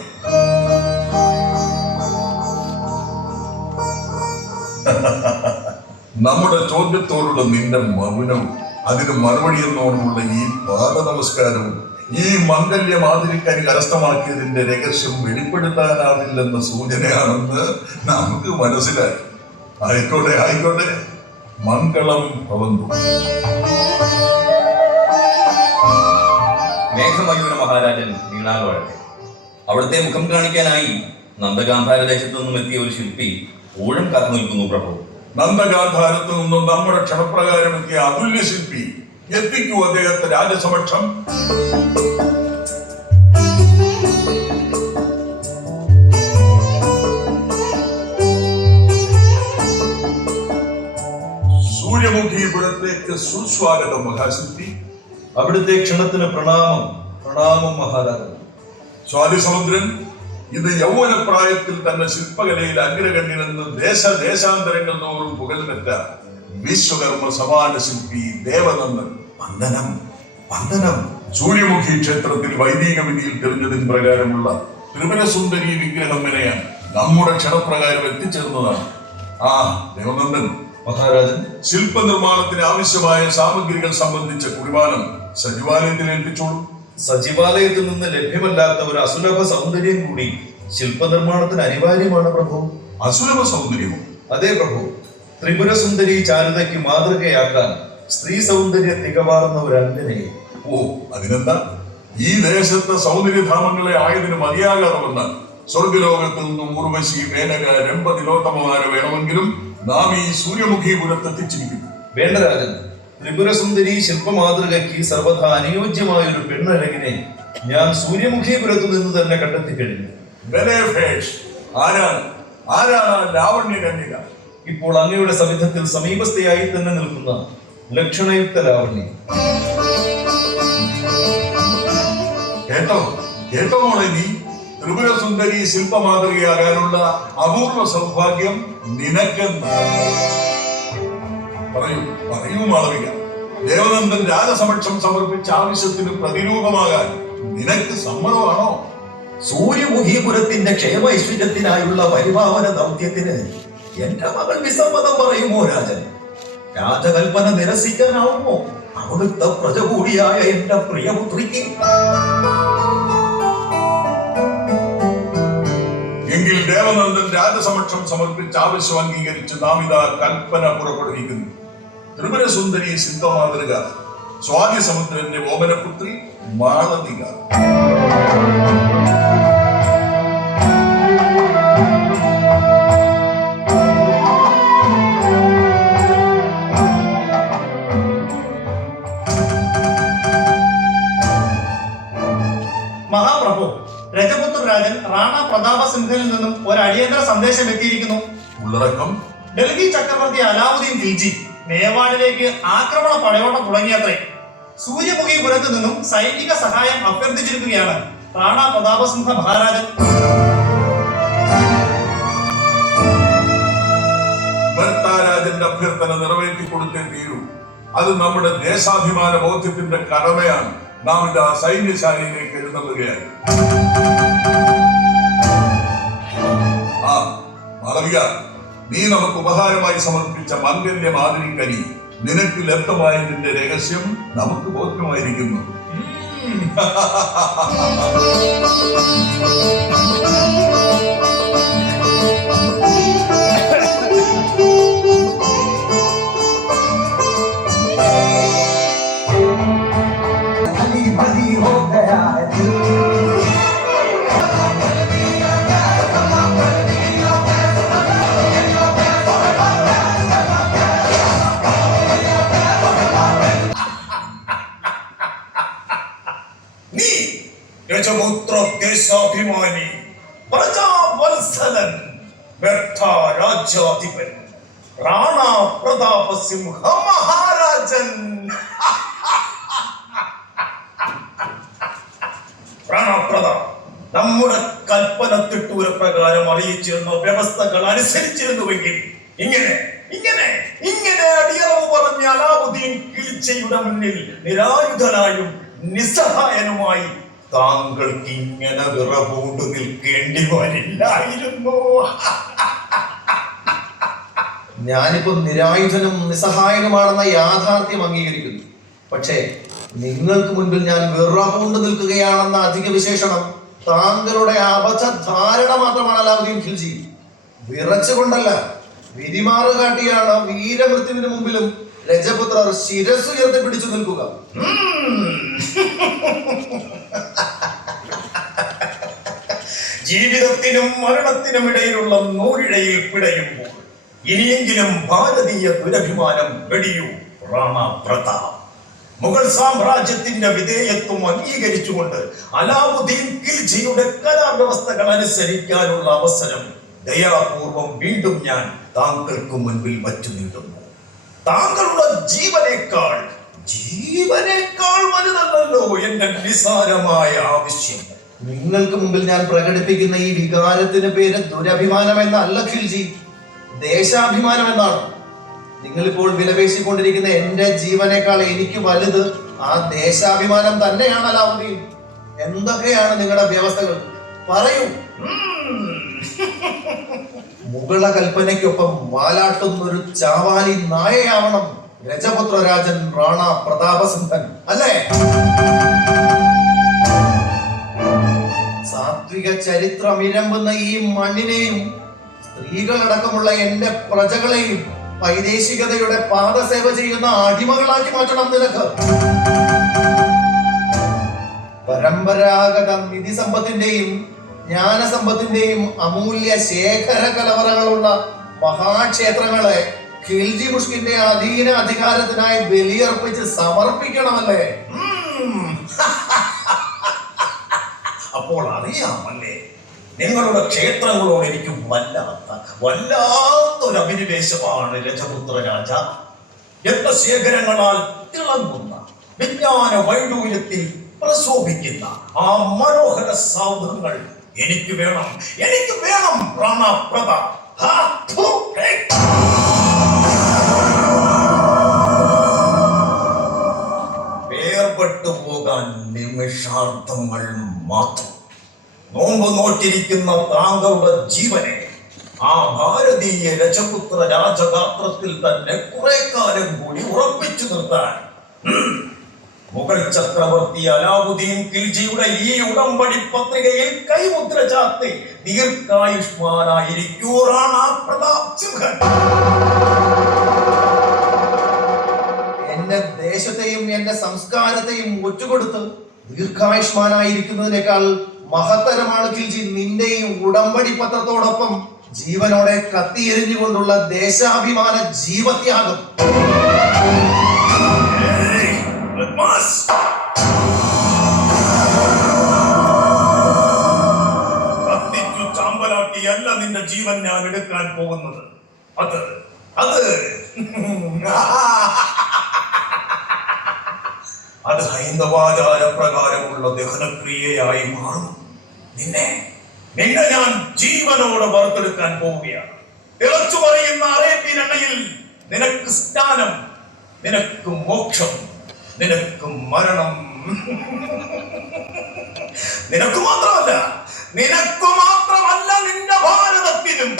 നമ്മുടെ ചോദ്യത്തോടുള്ള നിന്റെ മൗനവും അതിന് മറുപടി എന്നോടുള്ള ഈ പാദ നമസ്കാരവും ഈ മംഗല്യ മാതിരിക്കനി കരസ്ഥമാക്കിയതിന്റെ രഹസ്യം വെളിപ്പെടുത്താനാവില്ലെന്ന സൂചനയാണെന്ന് നമുക്ക് മനസ്സിലായി. ആയിക്കോട്ടെ ആയിക്കോട്ടെ, മംഗളം ഭവന്തു. മേഘമയൂര മഹാരാജൻ വീണാൽ വഴക്കെ. അവിടുത്തെ മുഖം കാണിക്കാനായി നന്ദഗാന്ധാര ദേശത്തു നിന്നും എത്തിയ ഒരു ശില്പി ഊഴം കാത്തു നിൽക്കുന്നു പ്രഭു. നന്ദഗാന്ധാരത്തു നിന്നും നമ്മുടെ ക്ഷണപ്രകാരം എത്തിയ അതുല്യ ശില്പി എത്തിക്കൂ അദ്ദേഹത്തെ രാജസമക്ഷം. സൂര്യമുഖീപുരത്തേക്ക് സുസ്വാഗതം മഹാശില്പി. അവിടുത്തെ ക്ഷണത്തിന് പ്രണാമം. പ്രണാമം മഹാരാജൻ. സ്വാതി സമുദ്രൻ, ഇത് യൗവനപ്രായത്തിൽ തന്നെ ശില്പകലയിൽ അഗ്രഗണ്യനെന്ന് ദേശാന്തരങ്ങൾ തോറും പുകഴ്പെറ്റ വിശ്വകർമ്മ സമാന ശില്പി ദേവനന്ദൻ. വന്ദനം വന്ദനം. സൂര്യമുഖി ക്ഷേത്രത്തിൽ വൈദിക വിധിയിൽ തെളിഞ്ഞതിന് പ്രകാരമുള്ള ത്രിപുരസുന്ദരി വിഗ്രഹം വിനയാണ് നമ്മുടെ ക്ഷണപ്രകാരം എത്തിച്ചേർന്നതാണ്. ആ ദേവനന്ദൻ മഹാരാജൻ, ശില്പനിർമ്മാണത്തിന് ആവശ്യമായ സാമഗ്രികൾ സംബന്ധിച്ച കുറിവാനം സച്ചിവാലയത്തിൽ ഏൽപ്പിച്ചോളൂ. സച്ചിവാലയത്തിൽ നിന്ന് ലഭ്യമല്ലാത്ത ഒരു അസുലഭ സൗന്ദര്യം കൂടി ശില്പനിർമ്മാണത്തിന് അനിവാര്യമാണ് പ്രഭു. അസുലഭ സൗന്ദര്യമോ? അതേ പ്രഭു. ത്രിപുരസുന്ദരി ചാരുതയ്ക്ക് മാതൃകയാക്കാൻ സ്ത്രീ സൗന്ദര്യ തികവാർന്ന ഒരു അഞ്ജനയെ. ഓ, അതിനെന്താ? ഈ ദേശത്തെ സൗന്ദര്യധാമങ്ങളെ ആയതിന് മതിയാകാറുമെന്ന് സ്വർഗലോകത്തിൽ നിന്നും ഉർവശി, മേനക, രംഭ, തിലോത്തമമാരെ വേണമെങ്കിലും നാം ഈ സൂര്യമുഖീപുരത്തെത്തിച്ചിരിക്കുന്നു. വേണ്ട രാജൻ, ത്രിപുരസുന്ദരി ശില്പമാതൃകയ്ക്ക് സർവഥാ അനുയോജ്യമായ ഒരു പെണ്ണഴകിനെ ഞാൻ സൂര്യമുഖീപുരത്തു നിന്ന് തന്നെ കണ്ടെത്തി കഴിഞ്ഞു. ആരാണ് ലാവണ്യ കന്യക? ഇപ്പോൾ അങ്ങയുടെ സവിധത്തിൽ സമീപസ്ഥയായി തന്നെ നിൽക്കുന്ന ലക്ഷണയുക്ത ലാവണ്യ. കേട്ടോ മോളെ, നീ ത്രിപുരസുന്ദരി ശില്പമാതൃകയാകാനുള്ള അപൂർവ സൗഭാഗ്യം നിനക്കെന്ന്. പറയൂ മാളവിക, ദേവനന്ദൻ രാജസമക്ഷം സമർപ്പിച്ച ആവശ്യത്തിന് പ്രതിരൂപമാകാൻ നിനക്ക് സമ്മതമാണോ? സൂര്യമുഖീപുരത്തിന്റെ ക്ഷേമൈശ്വര്യത്തിനായുള്ള പരിപാവന ദൗത്യത്തിന് എന്റെ മകൾ വിസമ്മതം പറയുമോ രാജൻ? രാജകൽപ്പന നിരസിക്കാനാവുമോ അവിടുത്തെ പ്രജ കൂടിയായ എന്റെ പ്രിയപുത്രിക്ക്? എങ്കിൽ ദേവനന്ദൻ രാജസമക്ഷം സമർപ്പിച്ച ആവശ്യം അംഗീകരിച്ച് നാം ഇതാ കൽപ്പന പുറപ്പെടുവിക്കുന്നു. ത്രിപുരസുന്ദരി ശില്പമാതൃക സ്വാതി സമുദ്രന്റെ ഓമനപുത്രി മാളവിക. മഹാപ്രഭു, രജപുത്ര രാജൻ റാണ പ്രതാപ സിംഹനിൽ നിന്നും ഒരു അടിയന്തര സന്ദേശം എത്തിയിരിക്കുന്നു. ഉള്ളടക്കം: ഡൽഹി ചക്രവർത്തി അലാവുദ്ദീൻ ഖിൽജി മേവാഡിലേക്ക് ആക്രമണ പടയോട്ടം തുടങ്ങിയത്രേ. സൂര്യമുഖീപുരത്ത് നിന്നും സൈനിക സഹായം അഭ്യർത്ഥിച്ചിരിക്കുകയാണ് റാണ പ്രതാപസിംഹ മഹാരാജൻ. ഭർത്താരാജന്റെ അഭ്യർത്ഥന നിറവേറ്റി കൊടുത്തേ തീരൂ. അത് നമ്മുടെ ദേശാഭിമാന ബോധ്യത്തിന്റെ കടമയാണ്. നാം ഇതാ സൈന്യശാലയിലേക്ക് എഴുന്നള്ളുകയായി. ആ മാളവിക, നീ നമുക്ക് ഉപഹാരമായി സമർപ്പിച്ച മംഗല്യ മാതിരിക്കരി നിനക്ക് ലബ്ധമായതിന്റെ രഹസ്യം നമുക്ക് ബോധ്യമായിരിക്കുന്നു. നീ രജപുത്ര ദേശാഭിമാനി പ്രജാവത്സലൻ വ്യർത്ഥ രാജ്യാധിപൻ റാണാ പ്രതാപസിംഹ മഹാരാജൻ. റാണാപ്രതാപ് നമ്മുടെ കൽപ്പന തിട്ടൂര പ്രകാരം അറിയിച്ചിരുന്ന വ്യവസ്ഥകൾ അനുസരിച്ചിരുന്നുവെങ്കിൽ ഇങ്ങനെ ഇങ്ങനെ ഇങ്ങനെ അടിയറവ് പറഞ്ഞ അലാവുദ്ദീൻ കിൽജിയുടെ മുന്നിൽ നിരായുധനായും നിസ്സഹായനുമായി താങ്കൾക്ക് ഇങ്ങനെ വിറപൂണ്ടു നിൽക്കേണ്ടി വരില്ലായിരുന്നു. ഞാനിപ്പോ നിരായുധനും നിസ്സഹായനുമാണെന്ന യാഥാർത്ഥ്യം അംഗീകരിക്കുന്നു. പക്ഷേ നിങ്ങൾക്ക് മുൻപിൽ ഞാൻ വിറപൂണ്ട് നിൽക്കുകയാണെന്ന അധിക വിശേഷണം താങ്കളുടെ അബദ്ധ ധാരണ മാത്രമാണ് അലാവുദ്ദീൻ ഖിൽജി. വിറച്ചുകൊണ്ടല്ല, വിരിമാറ് കാട്ടിയാണ് വീരമൃത്യുവിന് മുമ്പിലും രജപുത്രർ ശിരസ്സുയർത്തി പിടിച്ചു നിൽക്കുക. ജീവിതത്തിനും മരണത്തിനും ഇടയിലുള്ള നൂലിഴയിൽ പിടയുമ്പോൾ ഇനിയെങ്കിലും ഭാരതീയ ദുരഭിമാനം വെടിയൂ റാണാ പ്രതാപ്. മുഗൾ സാമ്രാജ്യത്തിന്റെ വിധേയത്വം അംഗീകരിച്ചുകൊണ്ട് അലാവുദ്ദീൻ ഖിൽജിയുടെ കരാർ വ്യവസ്ഥകൾ അനുസരിക്കാനുള്ള അവസരം ദയാപൂർവം വീണ്ടും ഞാൻ താങ്കൾക്ക് മുൻപിൽ വച്ചു നീട്ടുന്നു. താങ്കളുടെ ജീവനേക്കാൾ വലുതല്ലോ എന്റെ നിസാരമായ ആവശ്യം. നിങ്ങൾക്ക് മുമ്പിൽ ഞാൻ പ്രകടിപ്പിക്കുന്ന ഈ വികാരത്തിന് പേര് ദുരഭിമാനം എന്നല്ല ഖിൽജി, ദേശാഭിമാനം എന്നാണ്. നിങ്ങളിപ്പോൾ വിലപേശിക്കൊണ്ടിരിക്കുന്ന എന്റെ ജീവനേക്കാൾ എനിക്ക് വലുത് ആ ദേശാഭിമാനം തന്നെയാണ് അലാവുദ്ദീൻ. എന്തൊക്കെയാണ് നിങ്ങളുടെ വ്യവസ്ഥകൾ? പറയൂ. മുഗള കൽപ്പനയ്ക്കൊപ്പം വാലാട്ടുന്നൊരു ചാവാലി നായയാവണം രജപുത്ര രാജൻ റാണാ പ്രതാപസിംഹൻ, അല്ലേ? സാത്വിക ചരിത്രം ഇരമ്പുന്ന ഈ മണ്ണിനെയും സ്ത്രീകളടക്കമുള്ള എന്റെ പ്രജകളെയും വൈദേശികതയുടെ പാദസേവ ചെയ്യുന്ന അടിമകളാക്കി മാറ്റണം നിനക്ക്. പരമ്പരാഗത നിധി സമ്പത്തിന്റെയും ജ്ഞാനസമ്പത്തിന്റെയും അമൂല്യ ശേഖര കലവറകളുള്ള മഹാക്ഷേത്രങ്ങളെ ഖിൽജി മുഷ്കിന്റെ അധീന അധികാരത്തിനായി ബലിയർപ്പിച്ച് സമർപ്പിക്കണമല്ലേ? അപ്പോൾ അറിയാമല്ലേ, നിങ്ങളുടെ ക്ഷേത്രങ്ങളോട് എനിക്ക് വല്ലാത്തൊരു അഭിനിവേശമാണ് രജപുത്ര രാജ. രത്നശേഖരങ്ങളാൽ തിളങ്ങുന്ന വിജ്ഞാന വൈഡൂര്യത്തിൽ പ്രശോഭിക്കുന്ന ആ മനോഹര സൗധങ്ങൾ എനിക്ക് വേണം റാണാ പ്രതാപ്. വേർപെട്ടു പോകാൻ നിമിഷാർത്ഥങ്ങൾ മാത്രം. നോമ്പ് നോറ്റിരിക്കുന്ന താങ്കളുടെ ജീവനെ ആ ഭാരതീയ രജപുത്ര രാജഗാത്രത്തിൽ തന്നെ കുറെ കാലം കൂടി ഉറപ്പിച്ചു നിർത്താൻ മുഗൾ ചക്രവർത്തി അലാവുദ്ദീൻ ഖിൽജിയുടെ ഈ ഉടമ്പടി പത്രികയിൽ കൈമുദ്ര ചാർത്തി ദീർഘായുഷ്മാനായിരിക്കൂ റാണാ പ്രതാപ് സിംഹൻ. എന്റെ ദേശത്തെയും എന്റെ സംസ്കാരത്തെയും ഒറ്റുകൊടുത്ത് ദീർഘായുഷ്മാനായിരിക്കുന്നതിനേക്കാൾ മഹത്തരമാണ് ഖിൽജി നിന്റെയും ഉടമ്പടി പത്രത്തോടൊപ്പം ജീവനോടെ കത്തിയെരിഞ്ഞുകൊണ്ടുള്ള ദേശാഭിമാന ജീവത്യാഗം. കത്തിച്ചു ചാമ്പലാട്ടിയല്ല നിന്റെ ജീവൻ ഞാൻ എടുക്കാൻ പോകുന്നത്. അത് ഹൈന്ദവാചാര പ്രകാരമുള്ള ദഹനക്രിയയായി മാറും. നിന്നെ ഞാൻ ജീവനോടെ വറുത്തെടുക്കാൻ പോവുകയാണ്. തിളച്ചു പറയുന്ന അറേബ്യൻ എണ്ണയിൽ നിനക്ക് സ്നാനം, നിനക്ക് മോക്ഷം, നിനക്ക് മരണം. നിനക്ക് മാത്രമല്ല നിന്റെ ഭാരതത്തിനും.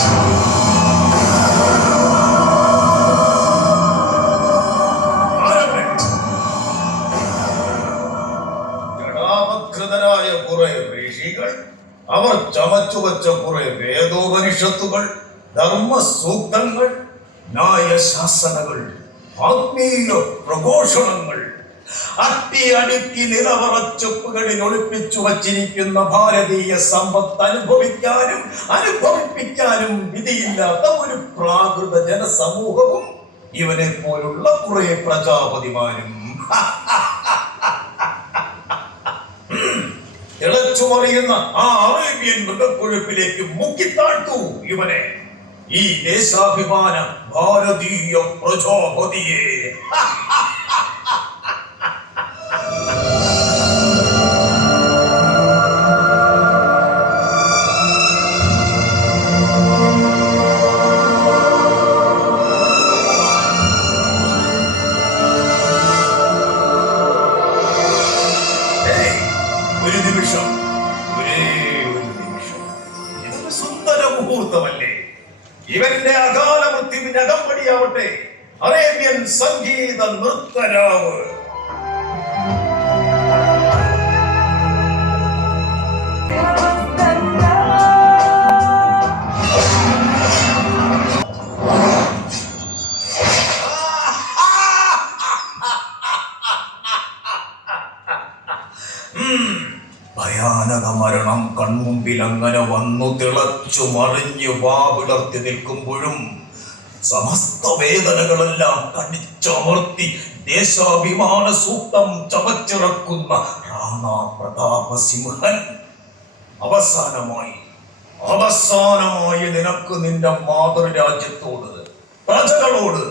ജടാപകൃതരായ കുറെ ഋഷികൾ, അവർ ചമച്ചുവച്ച കുറെ വേദോപനിഷത്തുകൾ, ധർമ്മസൂക്തങ്ങൾ, ന്യായശാസനകൾ, ആത്മീയ പ്രഘോഷണങ്ങൾ, അട്ടിയടുക്കി നിലവറച്ചൊപ്പുകളിൽ ഒളിപ്പിച്ചു വച്ചിരിക്കുന്ന ഭാരതീയ സമ്പത്ത് അനുഭവിപ്പിക്കാനും വിധിയില്ലാത്ത ഒരു പ്രാകൃത ജനസമൂഹവും ഇവനെ പോലുള്ള കുറെ പ്രജാപതിമാരും. തിളച്ചു മറിയുന്ന ആ അറേബ്യൻ മൃഗക്കൊഴുപ്പിലേക്ക് മുക്കിത്താഴ്ത്തു ഇവനെ, ഈ ദേശാഭിമാന ഭാരതീയ പ്രജാപതിയെ. ഒരു നിമിഷം, ഇതൊരു സുന്ദര മുഹൂർത്തമല്ലേ? ഇവന്റെ അകാല മൃത്യുവിന്റെ അകമ്പടിയാവട്ടെ അറേബ്യൻ സംഗീത നൃത്തരാവ്. ഭയാനക മരണം കൺമുമ്പിൽ അങ്ങനെ വന്നു തിളച്ചു മറിഞ്ഞു വാവിളർത്തി നിൽക്കുമ്പോഴും സമസ്ത വേദനകളെല്ലാം കടിച്ചമർത്തി ദേശാഭിമാന സൂക്തം ചവച്ചിറക്കുന്ന റാണാ പ്രതാപസിംഹൻ അവസാനമായി നിനക്ക് നിന്റെ മാതൃരാജ്യത്തോട്, പ്രജകളോട്,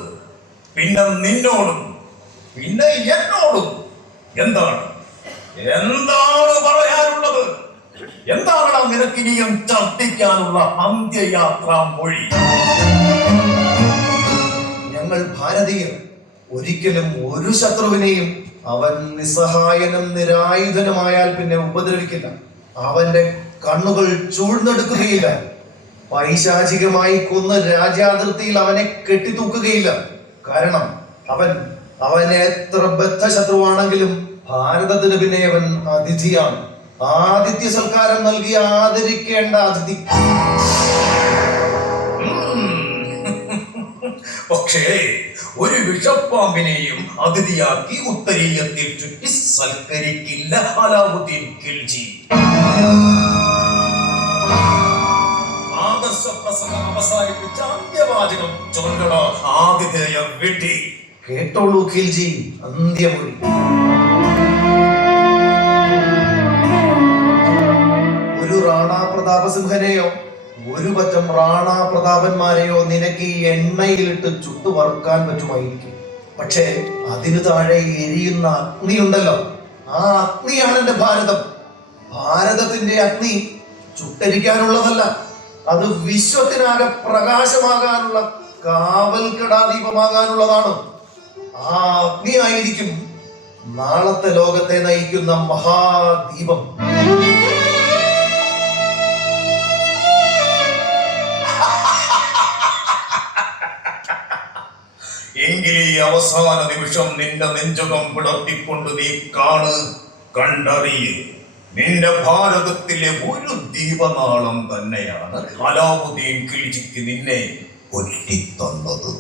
പിന്നെ നിന്നോടും, പിന്നെ എന്നോടും എന്താണ് പറയാനുള്ളത്? എന്താണ് നിനക്കിനിയും ചർത്തിക്കാനുള്ള അന്ത്യയാത്രാ മൊഴി? ഞങ്ങൾ ഭാരതീയർ ഒരിക്കലും ഒരു ശത്രുവിനെയും അവൻ നിസ്സഹായനും നിരായുധനുമായാൽ പിന്നെ ഉപദ്രവിക്കില്ല. അവന്റെ കണ്ണുകൾ ചൂഴ്ന്നെടുക്കുകയില്ല. പൈശാചികമായി കൊന്ന് രാജ്യാതിർത്തിയിൽ അവനെ കെട്ടിത്തൂക്കുകയില്ല. കാരണം അവൻ എത്ര ബദ്ധശത്രുവാണെങ്കിലും ഭാരതത്തിന് പിന്നെ അവൻ അതിഥിയാണ്. ആതിഥ്യ സൽക്കാരം നൽകി ആദരിക്കേണ്ട അതിഥി. പക്ഷേ ഒരു വിഷപ്പാമ്പിനെയും അതിഥിയാക്കി ഉത്തരീയത്തിൽ ചുറ്റി സൽക്കരിക്കില്ല അലാവുദ്ദീൻ ഖിൽജി. ആദർശ പ്രസംഗം അവസാനിപ്പിച്ച അന്ത്യവാചകം ചൊല്ലണ ആതിഥേയ വിധി. കേട്ടോളൂ ഖിൽജി, അന്ത്യമൊഴി. ഒരു റാണാ പ്രതാപസിംഹനെയോ ഒരു പറ്റം റാണാ പ്രതാപന്മാരെയോ നിനക്ക് ഈ എണ്ണയിലിട്ട് ചുട്ടു വറുക്കാൻ പറ്റുമായിരിക്കും. പക്ഷേ അതിനു താഴെ എരിയുന്ന അഗ്നിയുണ്ടല്ലോ, ആ അഗ്നിയാണ് എന്റെ ഭാരതം. ഭാരതത്തിന്റെ അഗ്നി ചുട്ടരിക്കാനുള്ളതല്ല, അത് വിശ്വത്തിനാകെ പ്രകാശമാകാനുള്ള കാവൽക്കടാദീപമാകാനുള്ളതാണ്. ആ അഗ്നിയായിരിക്കും നാളത്തെ ലോകത്തെ നയിക്കുന്ന മഹാദീപം. എങ്കിൽ ഈ അവസാന നിമിഷം നിന്റെ നെഞ്ചകം പിളർത്തിക്കൊണ്ട് നീ കണ്ടറിയേ, നിന്റെ ഭാരതത്തിലെ ഒരു ദീപനാളം തന്നെയാണ് അലാവുദ്ദീൻ ഖിൽജിക്ക് നിന്നെ ഒറ്റിത്തന്നത്.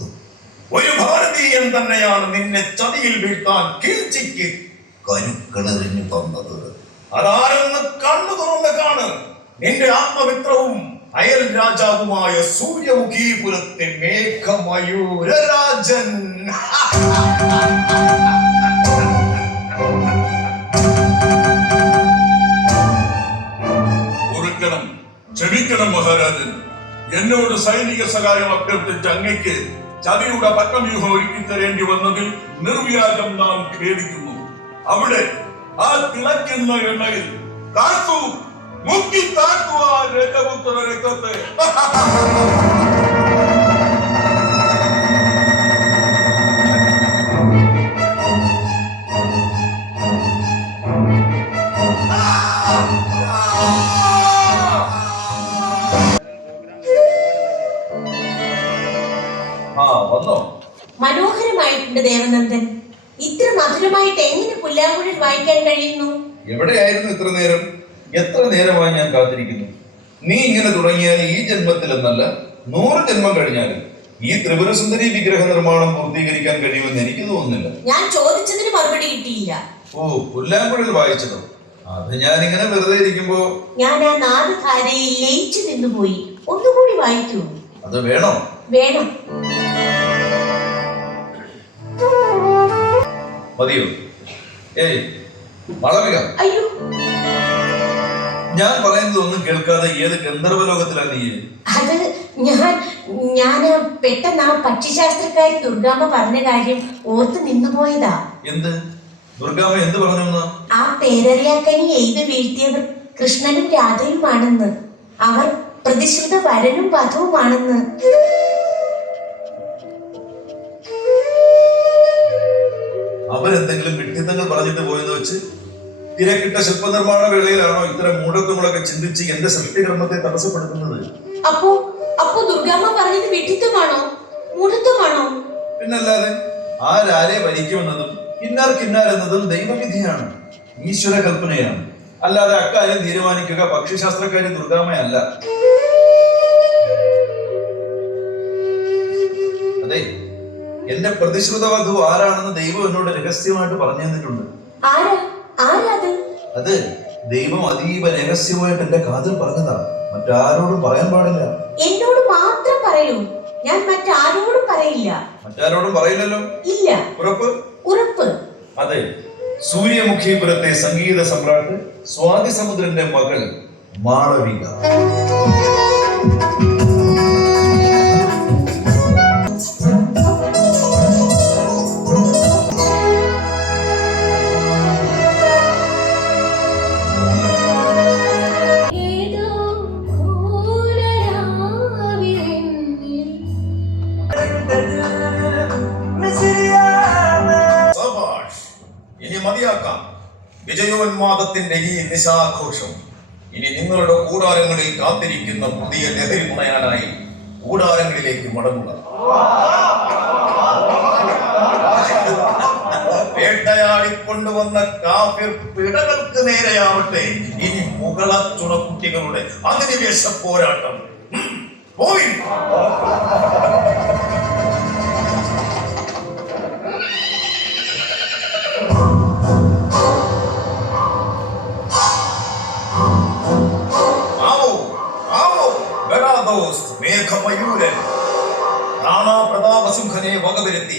ഒരു ഭാരതീയൻ തന്നെയാണ് നിന്നെ ചതിയിൽ വീഴ്ത്താൻ ഖിൽജിക്ക് കരുക്കളെറിഞ്ഞു തന്നത്. അതാരെന്ന് കണ്ണു തുറന്ന് കാണ്. നിന്റെ ആത്മമിത്രവും അയൽ രാജാവുമായ സൂര്യമുഖീപുരത്തെ മേഘമയൂരരാജൻ. ക്ഷമിക്കണം മഹാരാജൻ, എന്നോട് സൈനിക സഹായം അഭ്യർത്ഥിച്ച അങ്ങയ്ക്ക് ചതിയുടെ പട്ടവ്യൂഹം ഒരുക്കി തരേണ്ടി വന്നതിൽ നിർവ്യാജം നാം ഖേദിക്കുന്നു. അവിടെ ആ തിളയ്ക്കുന്ന എണ്ണയിൽ താഴ്ത്തു, മുക്കി താഴ്ത്തുക രജപുത്ര രക്തത്തെ. ആ വന്നോ? മനോഹരമായിട്ടുണ്ട് ദേവനന്ദൻ. ഇത്ര മധുരമായിട്ട് എങ്ങനെ പുല്ലാങ്കുഴൽ വായിക്കാൻ കഴിയുന്നു? എവിടെയായിരുന്നു ഇത്ര നേരം? എത്ര നേരമായി ഞാൻ കാത്തിരിക്കുന്നു. നീ ഇങ്ങനെ തുടങ്ങിയാൽ ഈ ജന്മത്തിൽ എന്നല്ല 100 ജന്മം കഴിഞ്ഞാലും ഈ ത്രിപുരസുന്ദരി വിഗ്രഹ നിർമ്മാണം പൂർത്തീകരിക്കാൻ കഴിയുമെന്ന് എനിക്ക് തോന്നുന്നില്ല. ഞാൻ ചോദിച്ചതിന് മറുപടി കിട്ടിയില്ല. ഓ, പുല്ലാങ്കുഴൽ വായിച്ചതോ? അത് ഞാനിങ്ങനെ വെറുതെ ഇരിക്കുമ്പോ ഞാൻ ആ നാദധാരയിൽ ലയിച്ചു നിന്നുപോയി. ഒന്നുകൂടി വായിക്കൂ. അത് വേണോ? വേണം. മതിയോ? ഏയ് മാളവിക, അയ്യോ, ഞാൻ പറയുന്നത് ഒന്നും കേൾക്കാതെ ഏത് ഗന്ധർവ ലോകത്തിലാണ് നീ? അത് ഞാൻ പെട്ടെന്ന് ആ പക്ഷിശാസ്ത്രക്കാരി ദുർഗാമ്മ പറഞ്ഞ കാര്യം ഓർത്ത് നിന്നുപോയതാ. എന്ത്? ദുർഗാമ്മ എന്ത് പറഞ്ഞു? ആ പേരറിയാക്കനി എയ്ത് വീഴ്ത്തിയവർ കൃഷ്ണനും രാധയുമാണെന്ന്. അവർ പ്രതിശ്രുത വരനും വധവുമാണെന്ന്. അവരെന്തെങ്കിലും വിഡ്ഢിത്തങ്ങൾ പറഞ്ഞിട്ട് പോയെന്ന് വെച്ച് തിരക്കിട്ട ശില്പനിർമ്മാണ വേളയിലാണോ ഇത്തരം മൂഢത്വങ്ങളൊക്കെ ചിന്തിച്ച് എന്റെ സൃഷ്ടികർമ്മത്തെ തടസ്സപ്പെടുത്തുന്നത്? അപ്പോ ദുർഗാമ്മ പറഞ്ഞത് വിഡ്ഢിത്തമാണോ, മൂഢത്വമാണോ? പിന്നല്ലാതെ ആരാരെ ഭരിക്കുമെന്നതും കിന്നാർ എന്നതും ദൈവവിധിയാണ്, ഈശ്വര കൽപ്പനയാണ്. അല്ലാതെ അക്കാര്യം തീരുമാനിക്കുക പക്ഷിശാസ്ത്രക്കാരി ദുർഗാമ്മയല്ല. അതെ, എന്റെ പ്രതിശ്രുത വധു ആരാണെന്ന് ദൈവം എന്നോട് രഹസ്യമായിട്ട് പറഞ്ഞു തന്നിട്ടുണ്ട്. അത് ദൈവം അതീവ രഹസ്യമായിട്ട് എന്റെ കാതിൽ പറഞ്ഞതാ. മറ്റാരോടും പറയാൻ പാടില്ല. എന്നോട് മാത്രം പറയൂ. ഞാൻ മറ്റാരോടും പറയില്ല. മറ്റാരോടും പറയില്ലല്ലോ? ഇല്ല. ഉറപ്പ്? ഉറപ്പ്. അതെ, സൂര്യമുഖീപുരത്തെ സംഗീത സമ്രാട്ട് സ്വാതി സമുദ്രന്റെ മകൾ മാളവിക. ഇനി മതിയാക്കാം വിജയോന്മാദത്തിന്റെ ഈ നിശാഘോഷം. ഇനി നിങ്ങളുടെ കൂടാരങ്ങളിൽ കാത്തിരിക്കുന്ന പുതിയ ലഹരി മുണയാനായി കൂടാരങ്ങളിലേക്ക് മടങ്ങുക. വേട്ടയാടിക്കൊണ്ടുവന്ന കാഫിർ പിടകൾക്ക് നേരെയാവട്ടെ ഇനി മുകള ചുണക്കുട്ടികളുടെ അധിനിവേശ പോരാട്ടം. പോയി മേഘമയൂരൻ റാണാ പ്രതാപസിംഹനെ വകവരുത്തി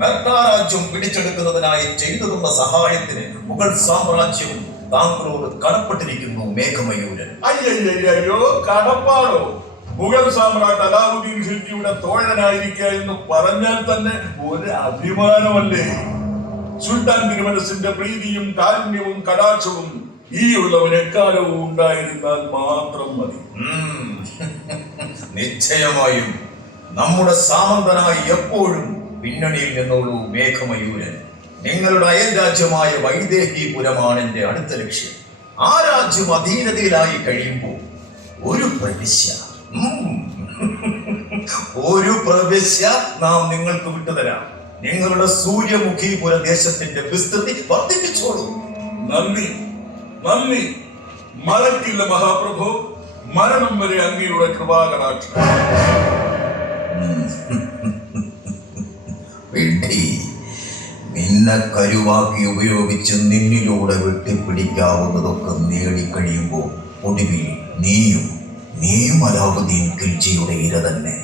മെർത്താരാജ്യം പിടിച്ചെടുക്കുന്നതിനായി ചെയ്തുതന്ന സഹായത്തിന് മുഗൾ സാമ്രാജ്യം താങ്കളോട് കടപ്പെട്ടിരിക്കുന്നു മേഘമയൂരൻ. അയ്യോ, കടപ്പാടോ? മുഗൾ സാമ്രാട്ട് അലാവുദ്ദീൻ ഖിൽജിയുടെ തോഴനായിരിക്കുക എന്ന് പറഞ്ഞാൽ തന്നെ ഒരു അഭിമാനമല്ലേ? സുൽത്താൻ തിരുമനസിന്റെ പ്രീതിയും കാരുണ്യവും കടാക്ഷവും ഈ ഉള്ളവൻ എക്കാലവും ഉണ്ടായിരുന്നാൽ മാത്രം മതി. നിശ്ചയമായും നമ്മുടെ സാമന്തനായി എപ്പോഴും പിന്നണിയിൽ നിന്നുള്ളൂ മേഘമയൂരൻ. നിങ്ങളുടെ അയൽ രാജ്യമായ വൈദേഹിപുരമാണ് എന്റെ അടുത്ത ലക്ഷ്യം. ആ രാജ്യം അധീനതയിലായി കഴിയുമ്പോൾ ഒരു പ്രവിശ്യ നാം നിങ്ങൾക്ക് വിട്ടുതരാം. നിങ്ങളുടെ സൂര്യമുഖീപുര ദേശത്തിന്റെ വിസ്തൃതി വർദ്ധിപ്പിച്ചോളൂ. നന്ദി, നന്ദി. മറക്കില്ല മഹാപ്രഭു, മരണം വരെ അങ്ങയുടെ കൃപാകടാക്ഷം. നിന്നെ കരുവാക്കി ഉപയോഗിച്ച് നിന്നിലൂടെ വെട്ടിപ്പിടിക്കാവുന്നതൊക്കെ നേടിക്കഴിയുമ്പോൾ ഒടുവിൽ നീയും അലാവുദ്ദീൻ ഖിൽജിയുടെ ഇര തന്നെ.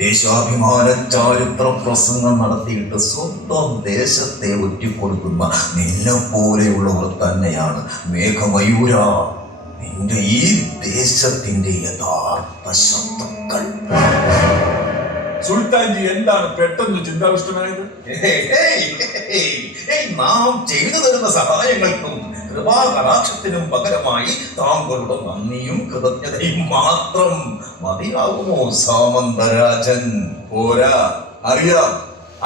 ദേശാഭിമാന ചാരിത്ര പ്രസംഗം നടത്തിയിട്ട് സ്വന്തം ദേശത്തെ ഒറ്റിക്കൊടുക്കുന്ന നിന്നെ പോലെയുള്ളവർ തന്നെയാണ് മേഘമയൂര നിന്റെ ഈ ദേശത്തിന്റെ യഥാർത്ഥ ശത്രുക്കൾ. സുൽത്താൻജി എന്താണ് പെട്ടെന്ന് ചിന്താവിഷ്ടനായത്? നാം ചെയ്തു തരുന്ന സഹായങ്ങൾക്കും കൃപാകടാക്ഷത്തിനും പകരമായി താങ്കളുടെ നന്ദിയും കൃതജ്ഞതയും മാത്രം മതിയാകുമോ സാമന്തരാജൻ? പോരാ, അറിയാം.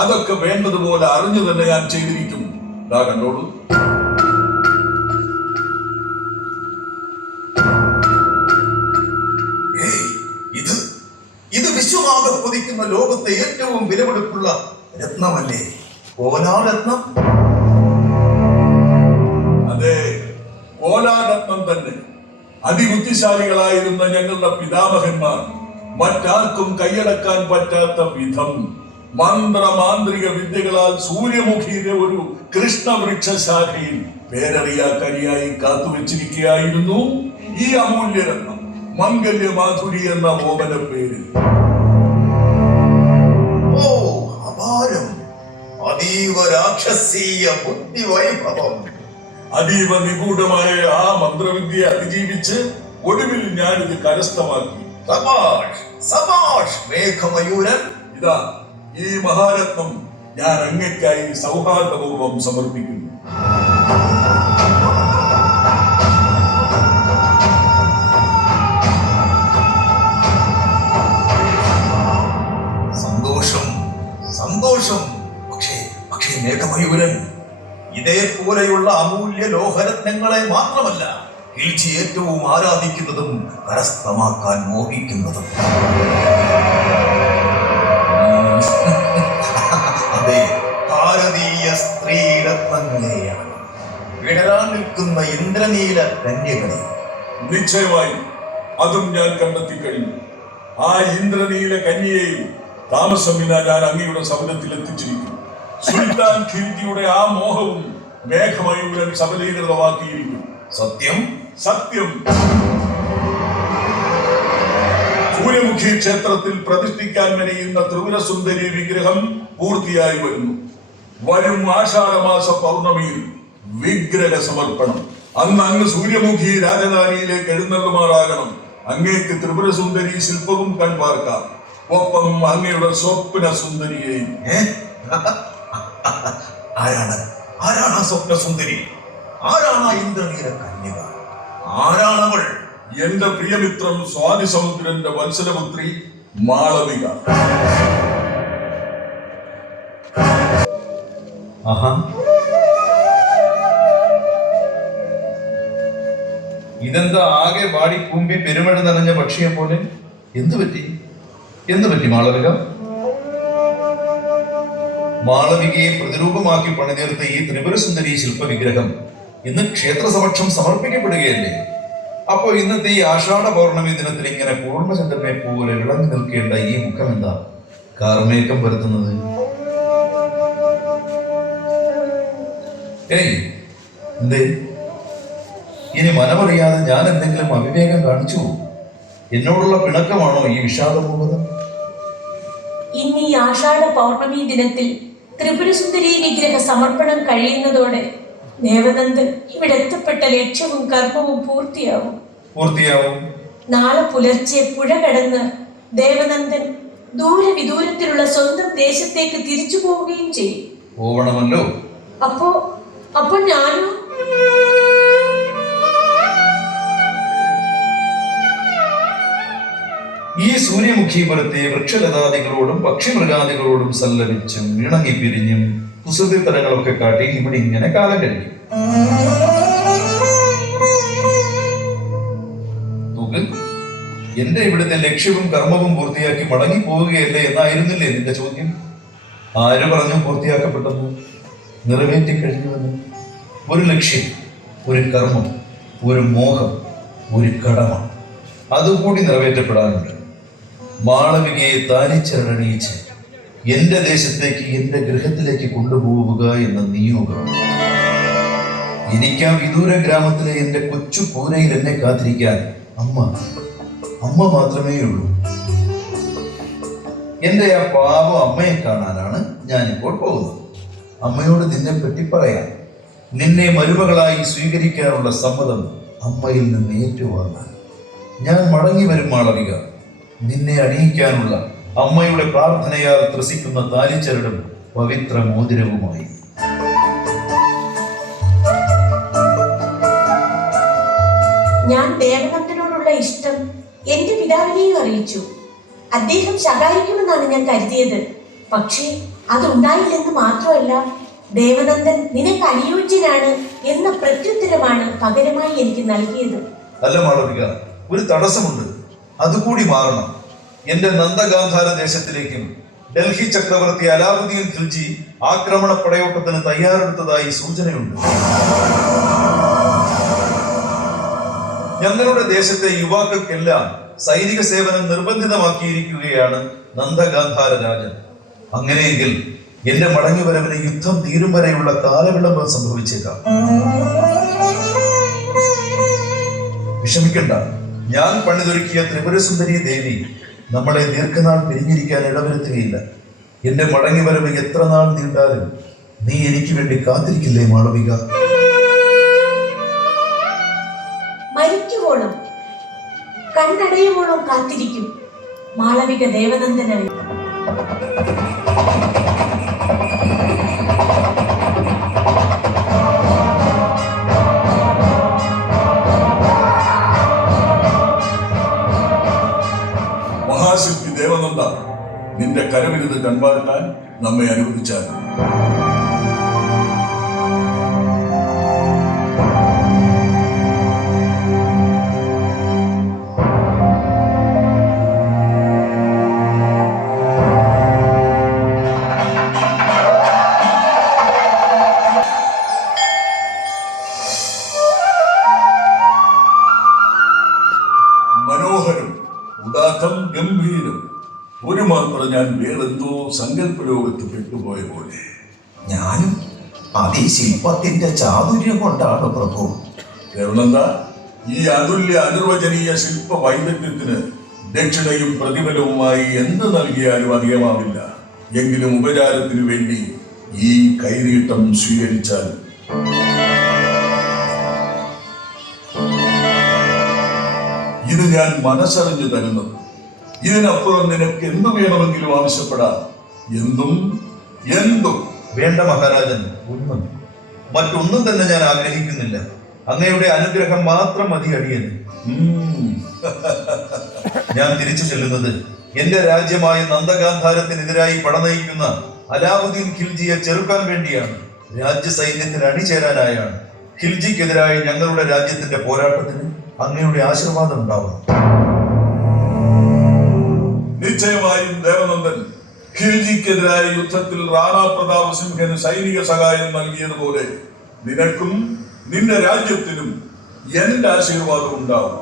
അതൊക്കെ വേണ്ടതുപോലെ അറിഞ്ഞു തന്നെ ഞാൻ ചെയ്തിരിക്കും. ദാ കണ്ടോളൂ. ഇത് വിശ്വമാകെ കൊതിക്കുന്ന ലോകത്തെ ഏറ്റവും വിലപിടിപ്പുള്ള രത്നമല്ലേ കോലാരത്നം? അതെ, കോലാരത്നം തന്നെ. അതിബുദ്ധിശാലികളായിരുന്ന ഞങ്ങളുടെ പിതാമഹന്മാർ മറ്റാർക്കും കൈയടക്കാൻ പറ്റാത്ത വിധം മന്ത്രമാന്ത്രിക വിദ്യകളാൽ സൂര്യമുഖിയിലെ ഒരു കൃഷ്ണവൃക്ഷശാഖയിൽ പേരറിയാക്കരിയായി കാത്തുവെച്ചിരിക്കുകയായിരുന്നു ഈ അമൂല്യരത്നം, മംഗല്യമാധുരി എന്ന ഓമന പേരിൽ. ഓ അപാരം! അതീവ രാക്ഷസീയ ബുദ്ധിവൈഭവം! അതീവ നിഗൂഢമായ ആ മന്ത്രവിദ്യയെ അതിജീവിച്ച് ഒടുവിൽ ഞാനിത് കരസ്ഥമാക്കി. സബാഷ് സബാഷ് മേഘമയൂരൻ! ഇതാ ഈ മഹാരത്നം ഞാൻ അങ്ങയ്ക്കായി സൗഹാർദ്ദപൂർവം സമർപ്പിക്കുന്നു. സന്തോഷം സന്തോഷം. പക്ഷേ മേഘമയൂരൻ, ഇതേപോലെയുള്ള അമൂല്യ ലോഹരത്നങ്ങളെ മാത്രമല്ല കിൽച്ചി ഏറ്റവും ആരാധിക്കുന്നതും കരസ്ഥമാക്കാൻ മോഹിക്കുന്നതും. അതെ, ഭാരതീയ സ്ത്രീരത്നങ്ങളെയാണ്. വിടരാൻ നിൽക്കുന്ന ഇന്ദ്രനീല കന്യകളെ. നിശ്ചയമായി അതും ഞാൻ കണ്ടെത്തി കഴിഞ്ഞു. ആ ഇന്ദ്രനീല കന്യയെയും താമസം വിന ഞാൻ അങ്ങയുടെ സൗരത്തിൽ എത്തിച്ചിരിക്കുന്നു. സുൽത്താൻ ഖിൽജിയുടെ ആ മോഹവും മേഘമയൂരൻ സബലീകൃതമാക്കിയിരിക്കുന്നു. സത്യം സത്യം. സൂര്യമുഖി ക്ഷേത്രത്തിൽ പ്രതിഷ്ഠിക്കാൻ മെനയുന്ന ത്രിപുരസുന്ദരി വിഗ്രഹം പൂർത്തിയായി വരുന്നു. വരും ആഷാഢമാസ പൗർണമിയിൽ വിഗ്രഹ സമർപ്പണം. അന്ന് അങ്ങ് സൂര്യമുഖി രാജധാനിയിലേക്ക് എഴുന്നള്ളുമാറാകണം. അങ്ങേക്ക് ത്രിപുരസുന്ദരി ശില്പവും കൺപാർക്കാം, ഒപ്പം അങ്ങയുടെ സ്വപ്ന സുന്ദരിയെയും. ആരാണ് ആ സ്വപ്ന സുന്ദരി? ആരാണ് ആ ഇന്ദ്രനീല കന്യക? ആരാണവൾ? എന്റെ പ്രിയമിത്രം സ്വാതി സമുദ്രന്റെ വത്സലപുത്രി മാളവിക. ആഹാ, ഇതെന്താ ആകെ വാടി കൂമ്പി പെരുമഴ നനഞ്ഞ പക്ഷിയെ പോലെ? എന്തു പറ്റി മാളവിക? മാളവികയെ പ്രതിരൂപമാക്കി പണിതീർത്ത ഈ ത്രിപുരസുന്ദരി ശില്പവിഗ്രഹം ഇന്ന് ക്ഷേത്ര സമക്ഷം സമർപ്പിക്കപ്പെടുകയല്ലേ? അപ്പോ ഇന്നത്തെ ഈ ആഷാഢ പൗർണമി ദിനത്തിൽ ഇങ്ങനെ പൂർണ്ണചന്ദ്രനെ പോലെ വിളങ്ങി നിൽക്കേണ്ട ഈ മുഖം എന്താ കാർമേക്കം വരുത്തുന്നത്? ഏയ്, എന്തേ ഇനി മനമറിയാതെ ഞാൻ എന്തെങ്കിലും അവിവേകം കാണിച്ചു? എന്നോടുള്ള പിണക്കമാണോ ഈ വിഷാദപൂർവ്വത? ഇന്ന് ഈ ആഷാഢ പൗർണമി ദിനത്തിൽ ത്രിപുരസുന്ദരി വിഗ്രഹ സമർപ്പണം കഴിയുന്നതോടെ ദേവനന്ദൻ ഇവിടെ എത്തപ്പെട്ട ലക്ഷ്യവും കർമ്മവും പൂർത്തിയാവും. നാളെ പുലർച്ചെ പുഴ കടന്ന് ദേവനന്ദൻ ദൂരവിദൂരത്തിലുള്ള സ്വന്തം ദേശത്തേക്ക് തിരിച്ചു പോവുകയും ചെയ്യും. പോവണമല്ലോ. അപ്പോ ഞാനും ഈ സൂര്യമുഖീപുരത്തെ വൃക്ഷലതാദികളോടും പക്ഷിമൃഗാദികളോടും സല്ലപിച്ചും ഇണങ്ങിപ്പിരിഞ്ഞും കുസൃതി തലങ്ങളൊക്കെ കാട്ടി ഇവിടെ ഇങ്ങനെ കാലം കഴിക്കും. എന്റെ ഇവിടുത്തെ ലക്ഷ്യവും കർമ്മവും പൂർത്തിയാക്കി മടങ്ങി പോവുകയല്ലേ എന്നായിരുന്നില്ലേ നിന്റെ ചോദ്യം? ആര് പറഞ്ഞു പൂർത്തിയാക്കപ്പെട്ടെന്ന്, നിറവേറ്റിക്കഴിഞ്ഞുവെന്ന്? ഒരു ലക്ഷ്യം, ഒരു കർമ്മം, ഒരു മോഹം, ഒരു കടമ, അതുകൂടി നിറവേറ്റപ്പെടാനുണ്ട്. മാളവികയെ താലിച്ചരണിയിച്ച് എന്റെ ദേശത്തേക്ക്, എന്റെ ഗൃഹത്തിലേക്ക് കൊണ്ടുപോവുക എന്ന നിയോഗം. എനിക്ക് ആ വിദൂര ഗ്രാമത്തിലെ എന്റെ കൊച്ചു പൂരയിൽ എന്നെ കാത്തിരിക്കാൻ അമ്മ മാത്രമേ ഉള്ളൂ. എന്റെ ആ പാവം അമ്മയെ കാണാനാണ് ഞാനിപ്പോൾ പോകുന്നത്. അമ്മയോട് നിന്നെ പറ്റി പറയാം. നിന്നെ മരുമകളായി സ്വീകരിക്കാനുള്ള സമ്മതം അമ്മയിൽ നിന്ന് ഏറ്റുവാങ്ങാൻ ഞാൻ മടങ്ങി വരും മാളവിക. നിന്നെ അണിയിക്കാനുള്ള അമ്മയുടെ പ്രാർത്ഥനയാൽ ത്രസിക്കുന്ന താലിച്ചരടും പവിത്ര മോതിരവുമായി. ഞാൻ ദേവനന്ദനോടുള്ള ഇഷ്ടം എന്റെ പിതാവിനെയും അറിയിച്ചു. അദ്ദേഹം ശകാരിക്കുമെന്നാണ് ഞാൻ കരുതിയത്. പക്ഷേ അതുണ്ടായില്ലെന്ന് മാത്രമല്ല, ദേവനന്ദൻ നിനക്ക് അനുയോജ്യനാണ് എന്ന പ്രത്യുത്തരമാണ് പകരമായി എനിക്ക് നൽകിയത്. അല്ല മാളവിക, ഒരു തടസ്സമുണ്ട്, അതുകൂടി മാറണം. എന്റെ നന്ദഗാന്ധാര ദേശത്തിലേക്കും ഡൽഹി ചക്രവർത്തി അലാവുദ്ദീൻ ഖിൽജി ആക്രമണ പടയോട്ടത്തിന് തയ്യാറെടുത്തതായി സൂചനയുണ്ട്. ഞങ്ങളുടെ ദേശത്തെ യുവാക്കൾക്കെല്ലാം സൈനിക സേവനം നിർബന്ധിതമാക്കിയിരിക്കുകയാണ് നന്ദഗാന്ധാര രാജൻ. അങ്ങനെയെങ്കിൽ എന്റെ മടങ്ങിവരവിന് യുദ്ധം തീരും വരെയുള്ള കാലവിളംബം സംഭവിച്ചേക്കാം. വിഷമിക്കണ്ട, ഞാൻ പണിതൊരുക്കിയ ത്രിപുരസുന്ദരി ദേവി നമ്മളെ ദീർഘനാൾ പിരിഞ്ഞിരിക്കാൻ ഇടവരുത്തുകയില്ല. എന്റെ മടങ്ങിവരവ് എത്ര നാൾ നീണ്ടാലും നീ എനിക്ക് വേണ്ടി കാത്തിരിക്കില്ലേ മാളവിക? മരിക്കുവോളം കണ്ണടയുവോളം കാത്തിരിക്കും മാളവിക ദേവനന്ദനായി. മഹാശില്പി ദേവനന്ദ, നിന്റെ കരവിരുത് കൺവാർക്കാൻ നമ്മെ അനുവദിച്ചാൽ. മനോഹരം, ഉദാത്തം, ഗംഭീരം. ഒരു മാത്രം ഞാൻ വേറെന്തോ സങ്കല്പ ലോകത്ത് പെട്ടുപോയ പോലെ. ഞാനും അതീ ശില്പത്തിന്റെ ചാതുര്യം കൊണ്ടാണ് പ്രഭു. ദേവനന്ദ, ഈ അതുല്യ അനിർവചനീയ ശില്പ വൈദഗ്ധ്യത്തിന് ദക്ഷിണയും പ്രതിഫലവുമായി എന്ത് നൽകിയാലും അധികമാവില്ല. എങ്കിലും ഉപചാരത്തിനു വേണ്ടി ഈ കൈനീട്ടം സ്വീകരിച്ചാൽ. ഇത് ഞാൻ മനസ്സറിഞ്ഞു തരുന്നത്. ഇതിനപ്പുറം നിനക്ക് എന്തു വേണമെങ്കിലും ആവശ്യപ്പെടാം. എന്തും എന്തും. വേണ്ട മഹാരാജൻ, ഒന്നും മറ്റൊന്നും തന്നെ ഞാൻ ആഗ്രഹിക്കുന്നില്ല. അങ്ങയുടെ അനുഗ്രഹം മാത്രം മതി അടിയന്. ഞാൻ തിരിച്ചു ചെല്ലുന്നത് എന്റെ രാജ്യമായ നന്ദഗാന്ധാരത്തിനെതിരായി പടനയിക്കുന്ന അലാവുദ്ദീൻ ഖിൽജിയെ ചെറുക്കാൻ വേണ്ടിയാണ്. രാജ്യ സൈന്യത്തിന് അണിചേരാനായാണ്. ഖിൽജിക്കെതിരായ ഞങ്ങളുടെ രാജ്യത്തിന്റെ പോരാട്ടത്തിന് അങ്ങയുടെ ആശീർവാദം ഉണ്ടാവണം. നിശ്ചയമായും ദേവനന്ദൻ ഖിൽജിക്കെതിരായ യുദ്ധത്തിൽ റാണാ പ്രതാപ് സിംഹന് സൈനിക സഹായം നൽകിയതുപോലെ നിനക്കും നിന്റെ രാജ്യത്തിനും എന്റെ ആശീർവാദം ഉണ്ടാവും.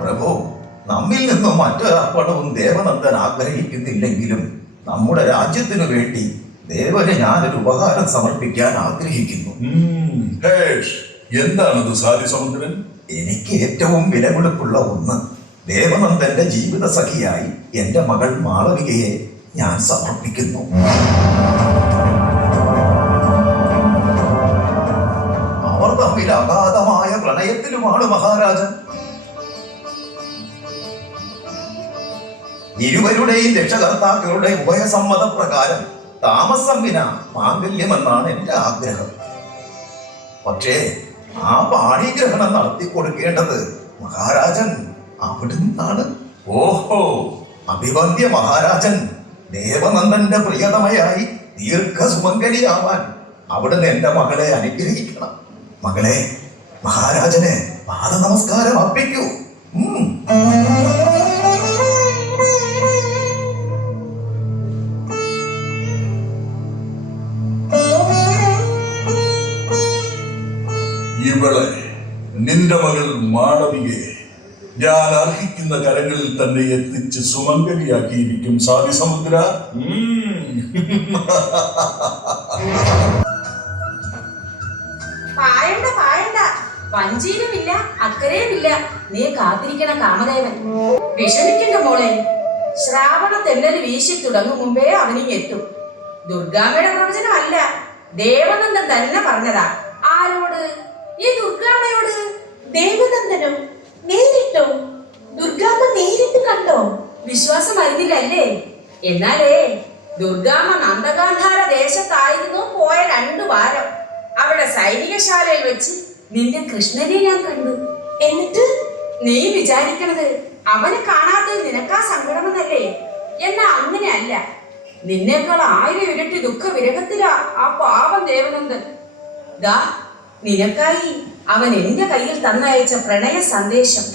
പ്രഭു, നമ്മിൽ നിന്നും മറ്റൊരർപ്പണവും ദേവനന്ദൻ ആഗ്രഹിക്കുന്നില്ലെങ്കിലും നമ്മുടെ രാജ്യത്തിനു വേണ്ടി ദേവന് ഞാനൊരു ഉപകാരം സമർപ്പിക്കാൻ ആഗ്രഹിക്കുന്നു. എന്താണത് സാരിസമുദ്രൻ? എനിക്ക് ഏറ്റവും വിലപിടിപ്പുള്ള ഒന്ന്, ദേവനന്ദന്റെ ജീവിത സഖിയായി എന്റെ മകൾ മാളവികയെ ഞാൻ സമർപ്പിക്കുന്നു. അവർ തമ്മിൽ അഗാധമായ പ്രണയത്തിലുമാണ് മഹാരാജൻ. ഇരുവരുടെയും രക്ഷകർത്താക്കളുടെ ഉഭയസമ്മത പ്രകാരം താമസം വിന മാംഗല്യമെന്നാണ് എന്റെ ആഗ്രഹം. പക്ഷേ ആ പാണിഗ്രഹണം നടത്തി കൊടുക്കേണ്ടത് മഹാരാജൻ അവിടുന്നാണ്. ഓഹോ, അഭിവന്ദ്യ മഹാരാജൻ ദേവനന്ദന്റെ പ്രിയതമയായി ദീർഘസുമംഗലിയാവാൻ അവിടുന്ന് എന്റെ മകളെ അനുഗ്രഹിക്കണം. മകളെ, മഹാരാജന് പാദ നമസ്കാരം അർപ്പിക്കൂ. ഇവളെ, നിന്റെ മകൾ മാളവികയെ ഞാൻ അർഹിക്കുന്ന കരങ്ങളിൽ തന്നെ എത്തിച്ച് സുമംഗലിയാക്കിയിരിക്കും സാരിസമുദ്ര. പായണ്ട പായണ്ട, വഞ്ചിയിലുമില്ല അക്കരയുമില്ല നീ കാത്തിരിക്കണ കാമദേവൻ. വിഷമിക്കണ്ട മോളെ, ശ്രാവണ തെന്നല് വീശി തുടങ്ങും മുമ്പേ അവനിങ് എത്തും. ദുർഗാമ്മയുടെ പ്രവചനമല്ല, ദേവനന്ദൻ തന്നെ പറഞ്ഞതാ. ആരോട്? ഈ ദുർഗാമ്മയോട്. ദേവനന്ദനോ? നേരിട്ടോ? ദുർഗാമ്മ നേരിട്ട് കണ്ടോ? വിശ്വാസം വരുന്നില്ലല്ലേ? എന്നാലേ ദുർഗാമ്മ നന്ദഗാന്ധാര ദേശത്തായിരുന്നു പോയ 2 വാരം. അവിടെ സൈനികശാലയിൽ വെച്ച് നിന്റെ കൃഷ്ണനെ ഞാൻ കണ്ടു. എന്നിട്ട് നീ വിചാരിക്കണത് അവനെ കാണാത്തത് നിനക്കാ സങ്കടമെന്നല്ലേ? എന്നാ അങ്ങനെയല്ല. നിന്നേക്കാൾ 1000 ഇരട്ടി ദുഃഖ വിരഹത്തിലാ ആ പാവം ദേവനന്ദൻ. ദാ നിനക്കായി അവൻ എന്റെ കയ്യിൽ തന്നയച്ച പ്രണയ സന്ദേശം.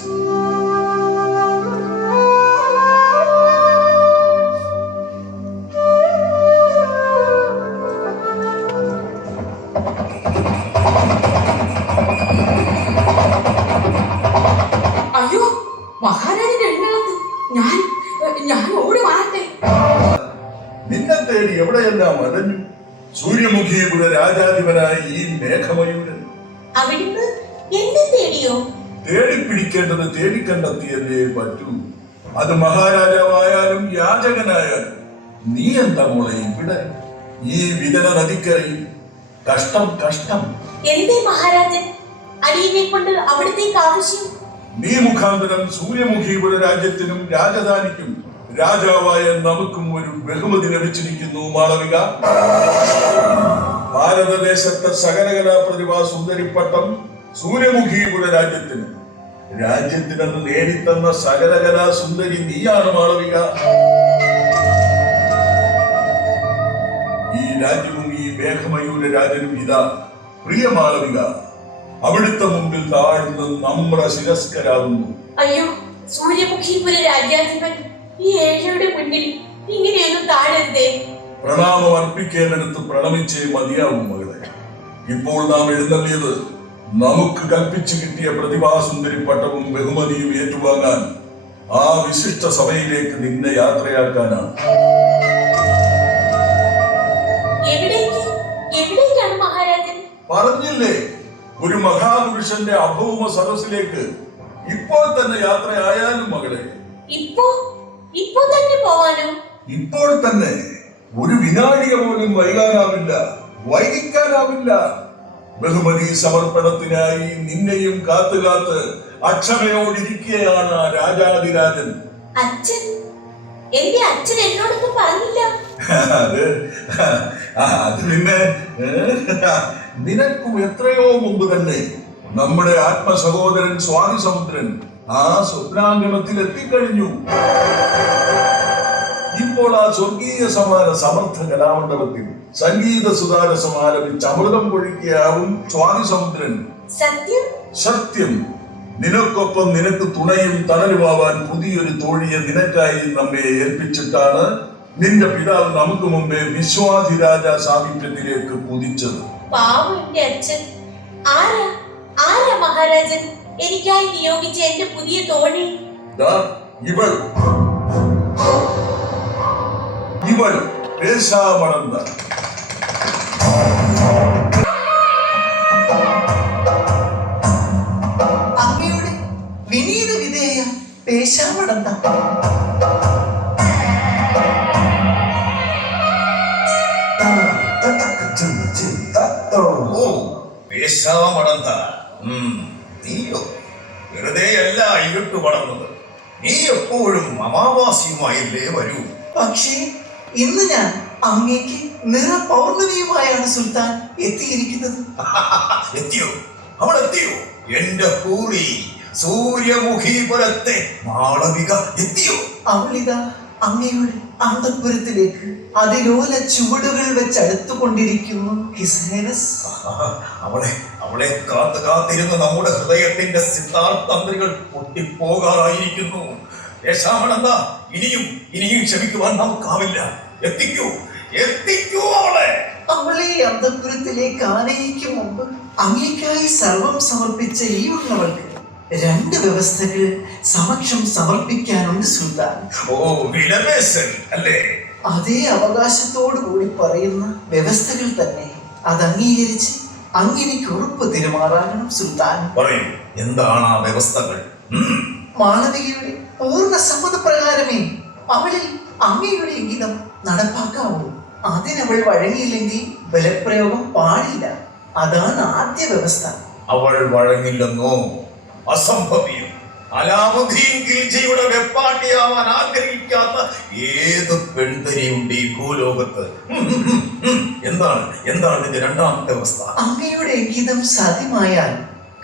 തേടി എവിടെയെല്ലാം അലഞ്ഞു. സൂര്യമുഖിയുടെ രാജാധിപനായ ഈ മേഘമയൂരൻ അവിടുന്ന് എന്നെ തേടിയോ? തേടിപ്പിടിക്കേണ്ടത് തേടിക്കണ്ടെത്തിയല്ലേ പറ്റൂ. അത് മഹാരാജാവായാലും യാചകനായാലും. നീ എന്താ മോളെ ഇവിടെ ഈ വിതന നദിക്കരയിൽ? കഷ്ടം കഷ്ടം. എന്തേ മഹാരാജൻ അടിയനെ കൊണ്ട് അവിടത്തേക്ക് ആവശ്യം? നീ മുഖാന്തരം സൂര്യമുഖിയുടെ രാജ്യത്തിനും രാജധാനിക്കും രാജാവായ നമുക്കും ഒരു ബഹുമതി ലഭിച്ചിരിക്കുന്നു മാളവിക. ഭാരതദേശത്തെ സകലകലാ പ്രതിഭാ സുന്ദരിപ്പട്ടം സൂര്യമുഖിയുടെ രാജ്യത്തിനത് നേടിത്തന്ന സകലകലാ സുന്ദരി നീയാണ് മാളവിക. ഈ രാജ്യവും ഈ മേഘമയൂര രാജനും ഇതാ പ്രിയ മാളവിക അവിടുത്തെ മുമ്പിൽ താഴ്ന്ന് നമ്മുടെ ശിരസ്കരാകുന്നു. അയ്യോ, സൂര്യമുഖിപുര രാജ്യാധിപൻ ഈ ഏഴയുടെ മുന്നിൽ ഇങ്ങനെയൊന്നും താഴരുതേ. പ്രണാമം അർപ്പിക്കേണ്ടടുത്ത് പ്രണമിച്ചേ മതിയാവും മകളെ. ഇപ്പോൾ നാം എഴുന്നള്ളിയത് നമുക്ക് കൽപ്പിച്ചു കിട്ടിയ പ്രതിഭാസുന്ദരി പട്ടവും ബഹുമതിയും ഏറ്റുവാങ്ങാൻ ആ വിശിഷ്ട സഭയിലേക്ക് നിന്നെ യാത്രയാക്കാനാണ്. എവിടേക്കാണ് മഹാരാജൻ? പറഞ്ഞില്ലേ, ഒരു മഹാപുരുഷന്റെ അഭൗമ സദസ്സിലേക്ക് ഇപ്പോൾ തന്നെ യാത്രയായാലും മകളെ. ഇപ്പോ തന്നെ പോവാനോ? ഇപ്പോൾ തന്നെ. ഒരു വിനാഴിക പോലും വൈകിക്കാനാവില്ല. ബഹുമതി സമർപ്പണത്തിനായി നിന്നെയും കാത്തുകാത്ത് അക്ഷമയോടിരിക്കുകയാണ് രാജാതിരാജൻ. അച്ഛൻ? എന്റെ അച്ഛൻ എന്നോടൊന്നും പറഞ്ഞില്ല. അത് പിന്നെ നിനക്കും എത്രയോ മുമ്പ് തന്നെ നമ്മുടെ ആത്മസഹോദരൻ സ്വാതി സമുദ്രൻ ആ സ്വപ്നാങ്കണത്തിൽ എത്തിക്കഴിഞ്ഞു. ഇപ്പോൾ ആ സ്വർഗീയ സമാന സമർത്ഥ കലാമണ്ഡപത്തിൽ സംഗീത സുധാരസം ആലപിച്ച് അമൃതം പൊഴിക്കുകയാവും സ്വാതി സമുദ്രൻ. സത്യം. നിനക്കൊപ്പം നിനക്ക് തുണയും തണലുമാവാൻ പുതിയൊരു തോഴിയെ നിനക്കായി നമ്മെ ഏൽപ്പിച്ചിട്ടാണ് നിന്റെ പിതാവ് നമുക്ക് മുമ്പേ വിശ്വാധിരാജ സാമീപ്യത്തിലേക്ക് കുതിച്ചത്. പാവം എന്റെ അച്ഛൻ. ആരാ മഹാരാജൻ എനിക്കായി നിയോഗിച്ച എന്റെ പുതിയ തോണി? ഇവൾ പേശാമണന്ത. അങ്ങയുടെ വിനീത വിധേയ പേശാമണന്ത. നീയോ വെറുതെയല്ല ഇരുട്ടു പടർന്നത്. നീ എപ്പോഴും അമാവാസിയുമായില്ലേ വരൂ. പക്ഷേ ഇന്ന് ഞാൻ അങ്ങേക്ക് നിറ പൗർണമിയുമായാണ് സുൽത്താൻ എത്തിയിരിക്കുന്നത്. എത്തിയോ? അവൾ എത്തിയോ? എന്റെ കൂടി സൂര്യമുഖീപുരത്തെ മാളവിക എത്തിയോ? അവളിതാ അങ്ങയുടെ അന്തഃപുരത്തിലേക്ക് അതിലോല ചുവടുകൾ വെച്ച് അടുത്തുകൊണ്ടിരിക്കുന്നു. അവളെ കാത്തിരുന്ന് നമ്മുടെ ഹൃദയത്തിന്റെ സിദ്ധാർത്ഥന്ത്രികൾ പൊട്ടിപ്പോകാറായിരിക്കുന്നു. ഇനിയും ക്ഷമിക്കുവാൻ നമുക്കാവില്ല. എത്തിക്കൂ അവളെ അന്തഃപുരത്തിലേക്ക് ആനയിക്കും മുമ്പ് അങ്ങേക്കായി സർവം സമർപ്പിച്ച ഈ ഉള്ളവൾക്ക് 2 വ്യവസ്ഥകൾ സമക്ഷം സമർപ്പിക്കാനുണ്ട് സുൽത്താൻ. അല്ലേ? അതേ അവകാശത്തോടു കൂടി പറയുന്ന വ്യവസ്ഥകൾ തന്നെ. അത് അംഗീകരിച്ച് അങ്ങനെക്ക് ഉറപ്പ് തിരുമാറാകണം സുൽത്താൻ. എന്താണ് ആ വ്യവസ്ഥകൾ? മാളവികയുടെ പൂർണ്ണ സമ്മതപ്രകാരമേ അവളിൽ അങ്ങയുടെ ഇംഗിതം നടപ്പാക്കാവൂ. അതിനവൾ വഴങ്ങിയില്ലെങ്കിൽ ബലപ്രയോഗം പാടില്ല. അതാണ് ആദ്യ വ്യവസ്ഥ. അവൾ വഴങ്ങില്ലെന്നോ? അസംഭവ്യം. അലാമുദ്ദീൻ ഖിൽജിയുടെ വെപ്പാട്ടിയാവാൻ ആഗ്രഹിക്കാത്ത ഏത് പെൺതരിയുണ്ട് ഈ ഭൂലോകത്ത്? എന്താണ് ഇതിന്റെ രണ്ടാമത്തെ അവസ്ഥ? അങ്ങയുടെ ഗീതം സാധ്യമായാൽ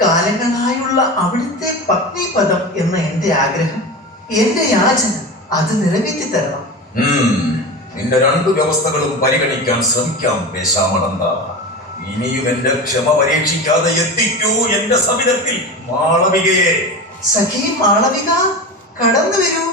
കാലങ്ങളായുള്ള അവിടുത്തെ പത്നിപദം എന്ന എന്റെ ആഗ്രഹം, എന്റെ യാചന അത് നിറവേറ്റി തരണം. നിന്റെ 2 വ്യവസ്ഥകളും പരിഗണിക്കാൻ ശ്രമിക്കാം പേശാമണന്ത. ഇനിയും എന്റെ ക്ഷമ പരീക്ഷിക്കാതെ എത്തിക്കൂ എന്റെ സവിധത്തിൽ മാളവികയെ. സഖി മാളവിക, കടന്നു വരൂ.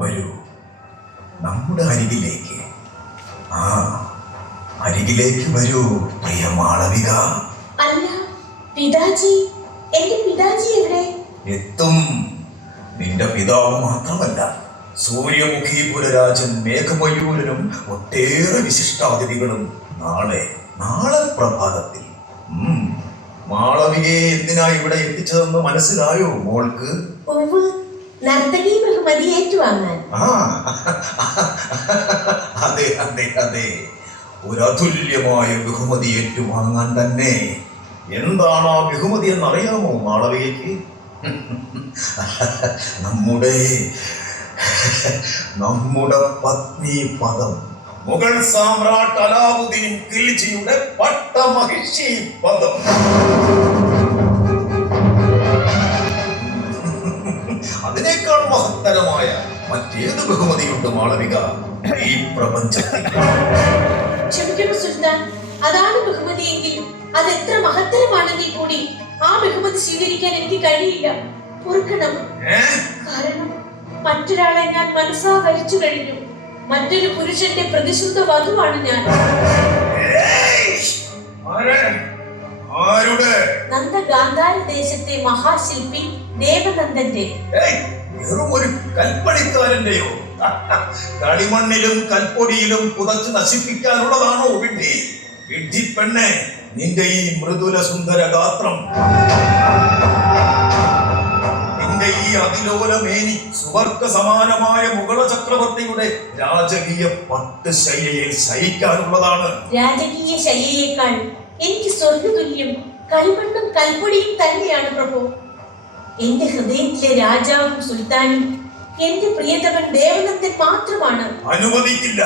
വരൂ, നമ്മുടെ അരികിലേക്ക്. ആ, അരികിലേക്ക് വരൂ പ്രിയ മാളവിക. അല്ല പിതാജി, എന്റെ പിതാജി എവിടെ? എത്തും. നിന്റെ പിതാവ് മാത്രമല്ല, സൂര്യമുഖി പുരരാജൻ മേഘമയൂരനും ഒട്ടേറെ വിശിഷ്ടാതിഥികളും നാളെ പ്രഭാതത്തിൽ. മാളവികയെ എന്തിനാ ഇവിടെ എത്തിച്ചതെന്ന് മനസ്സിലായോ മോൾക്ക്? ഒവ്, നർത്തകി ബഹുമതി ഏറ്റുവാങ്ങാൻ. ആ, അതെ അതെ അതെ, ഒരു അതുല്യമായ ബഹുമതി ഏറ്റുവാങ്ങാൻ തന്നെ. എന്താണ് ആ ബഹുമതി എന്നറിയാമോ മാളവികയ്ക്ക്? നമ്മുടെ പത്നി പദം, മുഗൾ സാമ്രാട്ട് അലാവുദ്ദീൻ ഖിൽജിയുടെ പട്ടമഹിഷി പദം. അതിനേക്കാൾ മഹത്തരമായ മറ്റേത് ബഹുമതിയുണ്ട് മാളവിക ഈ പ്രപഞ്ചത്തിൽ? ക്ഷമിക്കണം സുൽത്താൻ, അതാണ് ബഹുമതിയെങ്കിൽ അത് എത്ര മഹത്തരമാണെങ്കിൽ കൂടി ആ ബഹുമതി സ്വീകരിക്കാൻ എനിക്ക് കഴിയില്ല. ഓർക്കണം, കാരണം മറ്റൊരാളെ ഞാൻ മനസ്സാ വരിച്ചു കഴിഞ്ഞു. മറ്റൊരു പുരുഷന്റെ പ്രതിശുദ്ധ വധുവാണ് ഞാൻ. നന്ദ ഗാന്ധാര ദേശത്തെ മഹാശില്പി ദേവനന്ദന്റെ. ഒരു കൽപ്പണിക്കാരന്റെയോ? കളിമണ്ണിലും കൽപ്പൊടിയിലും പുതച്ച് നശിപ്പിക്കാനുള്ളതാണോ വിഡ്ഢി? വിഡ്ഢി പെണ്ണെ, നിന്റെ ഈ മൃദുല സുന്ദര ഗാത്രം, നിന്റെ ഈ അതിലോലമേനി സുവർഗ സമാനമായ മുഗള ചക്രവർത്തിയുടെ രാജകീയ പട്ട് ശയ്യയിൽ ശയിക്കാനുള്ളതാണ്. രാജകീയ ശയ്യയേക്കാൾ എനിക്ക് സ്വർഗതുല്യം കളിമണ്ണും കൽപ്പൊടിയും തന്നെയാണ് പ്രഭു. എന്റെ ഹൃദയത്തിലെ രാജാവും സുൽത്താനും എന്റെ പ്രിയതമൻ ദേവനന്ദൻ മാത്രമാണ്. അനുവദിക്കില്ല.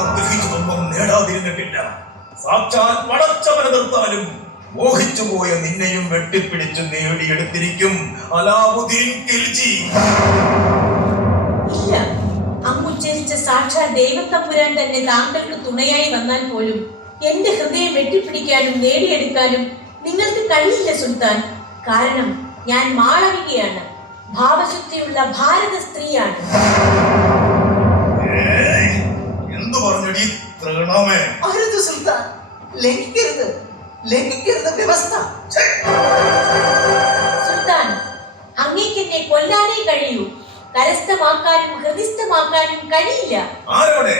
ആഗ്രഹിച്ചതൊന്നും നേടാതിരുന്നിട്ടില്ല. സാക്ഷാൽ പടച്ചവനെ നിർത്താനും മോഹിച്ചുപോയ നിന്നെയും വെട്ടിപ്പിടിച്ച് നേടിയെടുത്തിരിക്കും അലാവുദ്ദീൻ ഖിൽജി. ഇല്ല, അങ്ങുച്ചരിച്ച സാക്ഷാൽ ദൈവത്തമ്പുരാൻ തന്നെ താങ്കൾക്ക് തുണയായി വന്നാൽ പോലും എന്റെ ഹൃദയം വെട്ടിപ്പിടിക്കാനും നേടിയെടുക്കാനും നിങ്ങൾക്ക് കഴിയില്ല സുൽത്താൻ. കാരണം ഞാൻ മാളവികയാണ്, ഭാവശുദ്ധിയുള്ള ഭാരത സ്ത്രീയാണ്. എന്തു പറഞ്ഞടി തൃണമേ? അരുത് സുൽത്താൻ, ലംഘിക്കരുത് വ്യവസ്ഥ. സുൽത്താൻ, അങ്ങേക്ക് എന്നെ കൊല്ലാനേ കഴിയൂ, കരസ്ഥമാക്കാനും ഹൃദിസ്ഥമാക്കാനും കഴിയില്ല. ആരോടെ?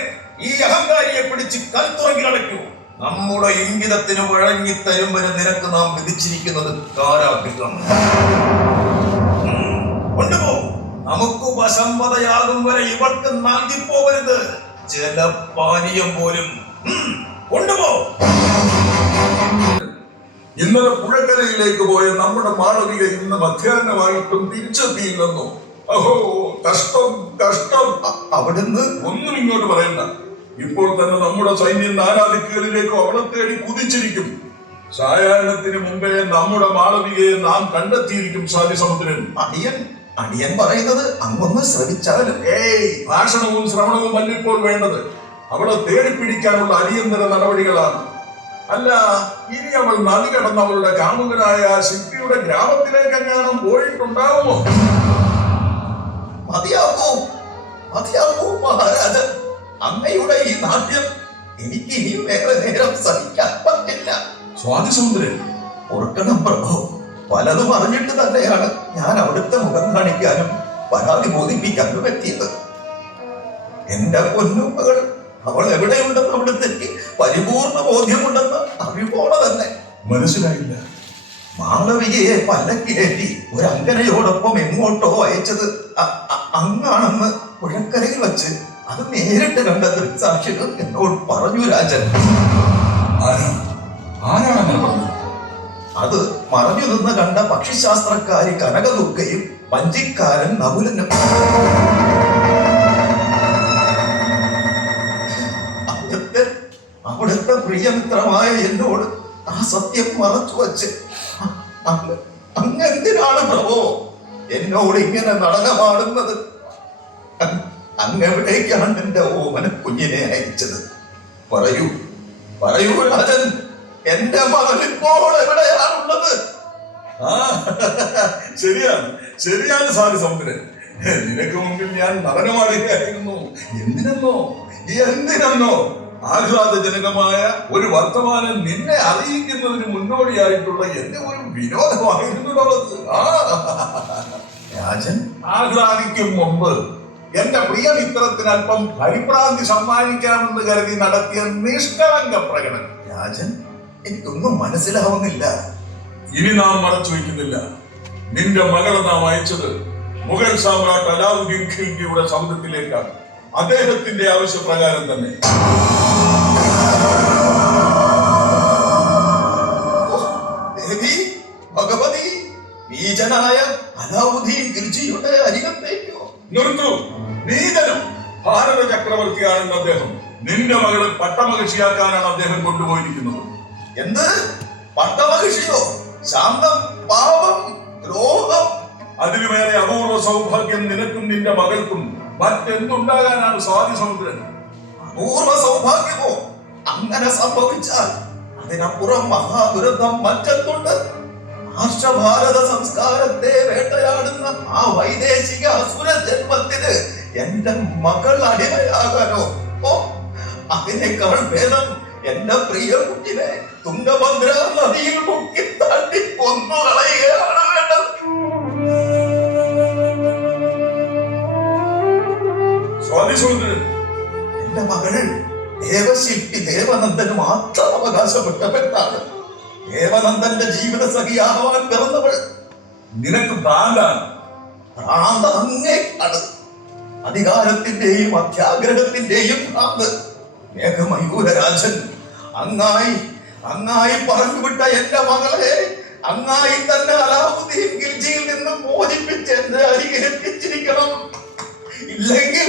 ഈ അഹങ്കാരിയെ പിടിച്ച് കൽത്തുറങ്കിലടയ്ക്കൂ. നമ്മുടെ ഇംഗിതത്തിന് വഴങ്ങി തരും വരെ നിനക്ക് നാം വിധിച്ചിരിക്കുന്നത് കാരാഗ്രഹം. കൊണ്ടുപോ. നമുക്ക് വശംവതയാകും വരെ ഇവർക്ക് നൽകിപ്പോകരുത് ജലപാനീയം പോലും. കൊണ്ടുപോ. ഇന്നലെ പുഴക്കരയിലേക്ക് പോയ നമ്മുടെ മാളവിക ഇന്ന് മധ്യാഹ്നമായിട്ടും തിരിച്ചെത്തിയില്ലെന്നോ? അഹോ, കഷ്ടം കഷ്ടം. അവിടുന്ന് ഒന്നും ഇങ്ങോട്ട് പറയണ്ട. ഇപ്പോൾ തന്നെ നമ്മുടെ സൈന്യം നാനാദിക്കുകളിലേക്ക് അവളെ തേടി കുതിച്ചിരിക്കും. സായാഹ്നത്തിന് മുമ്പേ നമ്മുടെ മാളവികയെ നാം കണ്ടെത്തിയിരിക്കും. സാരിസമുദ്രൻ, അടിയൻ പറയുന്നത് അങ്ങൊന്ന് ശ്രമിച്ചാലും. ഭാഷണവും ശ്രവണവും അല്ല ഇപ്പോൾ വേണ്ടത്. അവളെ തേടിപ്പിടിക്കാനുള്ള അടിയന്തര നടപടികളാണ്. അല്ല, ഇനി അവൾ നദി കടന്ന് അവളുടെ കാമുകനായ ശില്പിയുടെ ഗ്രാമത്തിലേക്ക് എങ്ങാനും പോയിട്ടുണ്ടാവുമോ? മതിയാവൂ മഹാരാജൻ. അങ്ങയുടെ ഈ നാട്യം എനിക്ക് ഇനിയും വേറെ നേരം സഹിക്കാൻ പറ്റില്ല. സ്വാതിസമുദ്രൻ, ഓർക്കണം പ്രഭു, പലതും അറിഞ്ഞിട്ട് തന്നെയാണ് ഞാൻ അവിടുത്തെ മുഖം കാണിക്കാനും പരാതി ബോധിപ്പിക്കാനും എത്തിയത്. എന്റെ പൊന്നുമകൾ, അവൾ എവിടെയുണ്ടെന്ന് അവിടുത്തെ പരിപൂർണ ബോധ്യമുണ്ടെന്ന് അറിവോടെ തന്നെ. മനസ്സിലായില്ല. മാളവികയെ പല്ലക്കിലേറ്റി ഒരു അങ്കനയോടൊപ്പം എങ്ങോട്ടോ അയച്ചത് അങ്ങാണെന്ന് പുഴക്കരയിൽ വച്ച് അത് നേരിട്ട് കണ്ട ദൃക്സാക്ഷികൾ എന്നോട് പറഞ്ഞു രാജൻ. ആരാണെന്ന് പറഞ്ഞു? അത് മറഞ്ഞു നിന്ന് കണ്ട പക്ഷിശാസ്ത്രക്കാരി കനകദുർഗയും വഞ്ചിക്കാരൻ നകുലനും. അവിടുത്തെ പ്രിയമിത്രമായ എന്നോട് ആ സത്യം മറച്ചു വച്ച് അങ്ങെന്തിനാണ് പ്രഭോ എന്നോട് ഇങ്ങനെ നടനമാടുന്നത്? അങ്ങെവിടേക്കാണ് എന്റെ ഓമന കുഞ്ഞിനെ അയച്ചത്? പറയൂ രാജൻ, എന്റെ മകൻ ഇപ്പോൾ എവിടെയാണുള്ളത്? ശരിയാണ് സാരിസമുദ്രൻ. നിനക്ക് മുമ്പിൽ ഞാൻ നടനമാടുകയായിരുന്നു. എന്തിനെന്നോ ആഹ്ലാദജനകമായ ഒരു വർത്തമാനം നിന്നെ അറിയിക്കുന്നതിന് മുന്നോടിയായിട്ടുള്ള എന്റെ ഒരു വിനോദമായിരുന്നു അത്. രാജൻ ആഹ്ലാദിക്കും മുമ്പ് എന്റെ പ്രിയമിത്രത്തിന് അല്പം പരിഭ്രാന്തി സമ്മാനിക്കാമെന്ന് കരുതി നടത്തിയ നിഷ്കളങ്ക പ്രകടനം. രാജൻ, എനിക്കൊന്നും മനസ്സിലാവുന്നില്ല. ഇനി നാം മറച്ചു വയ്ക്കുന്നില്ല. നിന്റെ മകളെ നാം അയച്ചത് മുഗൾ സാമ്രാട്ട് അലാവുദ്ദീൻ ഖിൽജിയുടെ സമുദ്രത്തിലേക്കാണ്. അദ്ദേഹത്തിന്റെ ആവശ്യപ്രകാരം തന്നെ. ദേവി, ഭഗവതി, നീചനായ അലാവുദ്ദീൻ ഖിൽജിയുടെ അരികത്തേക്കോ? നിർത്തു. നീതനും ഭാരത ചക്രവർത്തിയാണെന്ന് അദ്ദേഹം. നിന്റെ മകളെ പട്ടമഹിഷിയാക്കാനാണ് അദ്ദേഹം കൊണ്ടുപോയിരിക്കുന്നത്. എന്ത്? പട്ടമഹിഷിയോ? ശാന്തം, പാപം, ദ്രോഹം. അതിനുമേറെ അപൂർവ സൗഭാഗ്യം നിനക്കും നിന്റെ മകൾക്കും മറ്റെന്തുണ്ടാകാനാണ് സ്വാതിസമുദ്രൻ? അപൂർവ സൗഭാഗ്യമോ? അങ്ങനെ സംഭവിച്ചാൽ അതിനപ്പുറം മഹാദുരന്തം മറ്റെന്തുണ്ട്? രാഷ്ട്രഭാരത സംസ്കാരത്തെ വേട്ടയാടുന്ന ആ വൈദേശിക അസുര ജന്മത്തിന് എന്റെ മകൾ അടിമയാകാനോ? ഓ, അതിനേക്കാൾ ഭേദം എന്റെ പ്രിയ കുട്ടിനെ തുംഗഭദ്ര നദിയിൽ മുക്കി തട്ടി കൊന്നുകളയുകയാണ് വേണ്ടത്. സ്വാതിസമുദ്രൻ, എന്റെ മകൾ ദേവശില്പി ദേവനന്ദന് മാത്രം അവകാശപ്പെട്ട പെണ്ണാണ്. ദേവനന്ദന്റെ ജീവിത സഖിയാവാൻ പിറന്നവൾ. നിനക്ക് ഭ്രാന്താണ്. ഭ്രാന്ത് അങ്ങേക്കാണ്. അധികാരത്തിന്റെയും അത്യാഗ്രഹത്തിന്റെയും ഭ്രാന്ത്. മേഘമയൂരരാജൻ, അങ്ങായി പറഞ്ഞുവിട്ട എന്റെ മകളെ അങ്ങായി തന്നെ അലാവുദ്ദീൻ ഖിൽജിയിൽ നിന്ന് മോചിപ്പിച്ച് എന്റെ അരികിൽ എത്തിച്ചിരിക്കണം. ഇല്ലെങ്കിൽ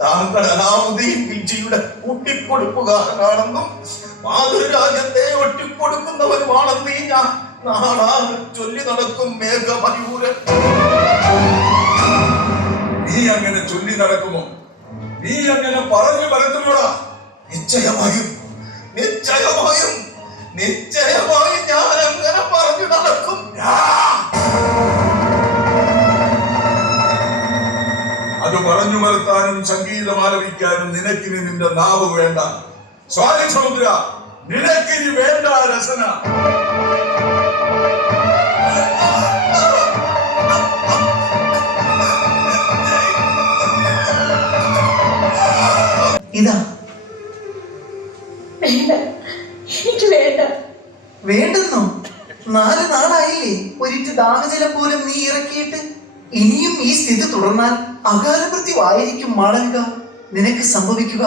താങ്കൾ അലാവുദ്ദീൻ ഖിൽജിയുടെ ഒട്ടിക്കൊടുപ്പുകാരനാണെന്നും മാതൃരാജ്യത്തെ ഒറ്റിക്കൊടുക്കുന്നവരുമാണെന്ന് ഞാൻ നാടാകെ ചൊല്ലി നടക്കും. മേഘമയൂരൻ, നീ അങ്ങനെ ചൊല്ലി നടക്കുമോ? നീ അങ്ങനെ പറഞ്ഞു പരത്തുമോടാ? നിശ്ചയമായും ഞാൻ അങ്ങനെ പറഞ്ഞു നടക്കും. അത് പറഞ്ഞു മറുത്താനും സംഗീതം ആലപിക്കാനും നിനക്കിനി നിന്റെ നാവ് വേണ്ട. സ്വാതിസമുദ്ര, നിനക്കിനി വേണ്ട രസന. ഇതാ വേണ്ട, എനിക്ക് വേണ്ട. വേണ്ടെന്നോ? 4 നാളായില്ലേ ഒരിറ്റ് ദാഹജലം പോലും നീ ഇറക്കിയിട്ട്? ഇനിയും ഈ സ്ഥിതി തുടർന്നാൽ അകാലമൃത്യുവായിരിക്കും മാളവിക നിനക്ക് സംഭവിക്കുക.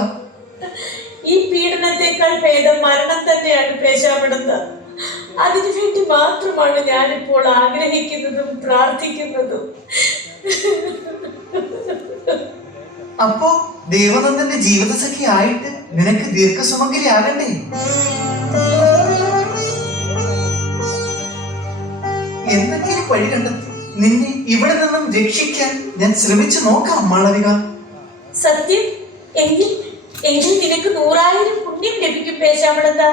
ഈ പീഡനത്തെക്കാൾ ഭേദം മരണം തന്നെയാണ് പേശാപ്പെടുന്നത്. അതിനുവേണ്ടി മാത്രമാണ് ഞാനിപ്പോൾ ആഗ്രഹിക്കുന്നതും പ്രാർത്ഥിക്കുന്നതും. അപ്പോ ദേവനന്ദന്റെ ജീവിതസഖി ആയിട്ട് നിനക്ക് ദീർഘസുമംഗലി ആകണ്ടേ? എന്തെങ്കിലും വഴി കണ്ടെത്തി നിന്നെ ഇവിടെ നിന്നും രക്ഷിക്കാൻ ഞാൻ ശ്രമിച്ചു നോക്കാം മാളവിക. സത്യം? എങ്കിൽ നിനക്ക് 100,000 പുണ്യം ലഭിക്കും പേശാമളന്ത.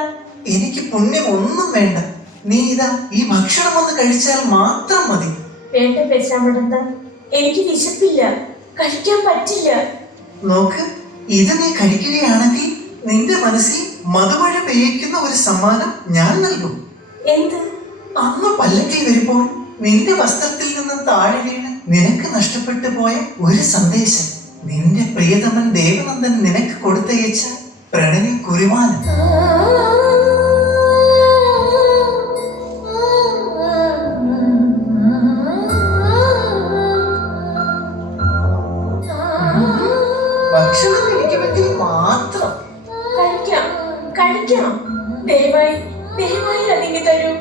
എനിക്ക് പുണ്യം ഒന്നും വേണ്ട. നീ ഇതാ ഈ ഭക്ഷണം ഒന്ന് കഴിച്ചാൽ മാത്രം മതി. വേണ്ട പേശാമളന്ത, എനിക്ക് വിശപ്പില്ല, കഴിക്കാൻ പറ്റില്ല. നോക്ക്, ഇത് നീ കഴിക്കുകയാണെങ്കിൽ നിന്റെ മനസ്സിൽ മധുമഴ പെയ്യിക്കുന്ന ഒരു സമ്മാനം ഞാൻ നൽകും. എന്ത്? അന്ന് പല്ലക്കിൽ വരുമ്പോൾ നിന്റെ വസ്ത്രത്തിൽ നിന്ന് താഴെ വീണ് നിനക്ക് നഷ്ടപ്പെട്ടു പോയ ഒരു സന്ദേശം. നിന്റെ പ്രിയതമൻ ദേവനന്ദൻ നിനക്ക് കൊടുത്തയച്ച പ്രണയ കുറിമാനം. ഭക്ഷണം കഴിക്കുമെങ്കിൽ മാത്രം. കഴിക്കാം. ദയവായി അതിങ്ങ് തരൂ.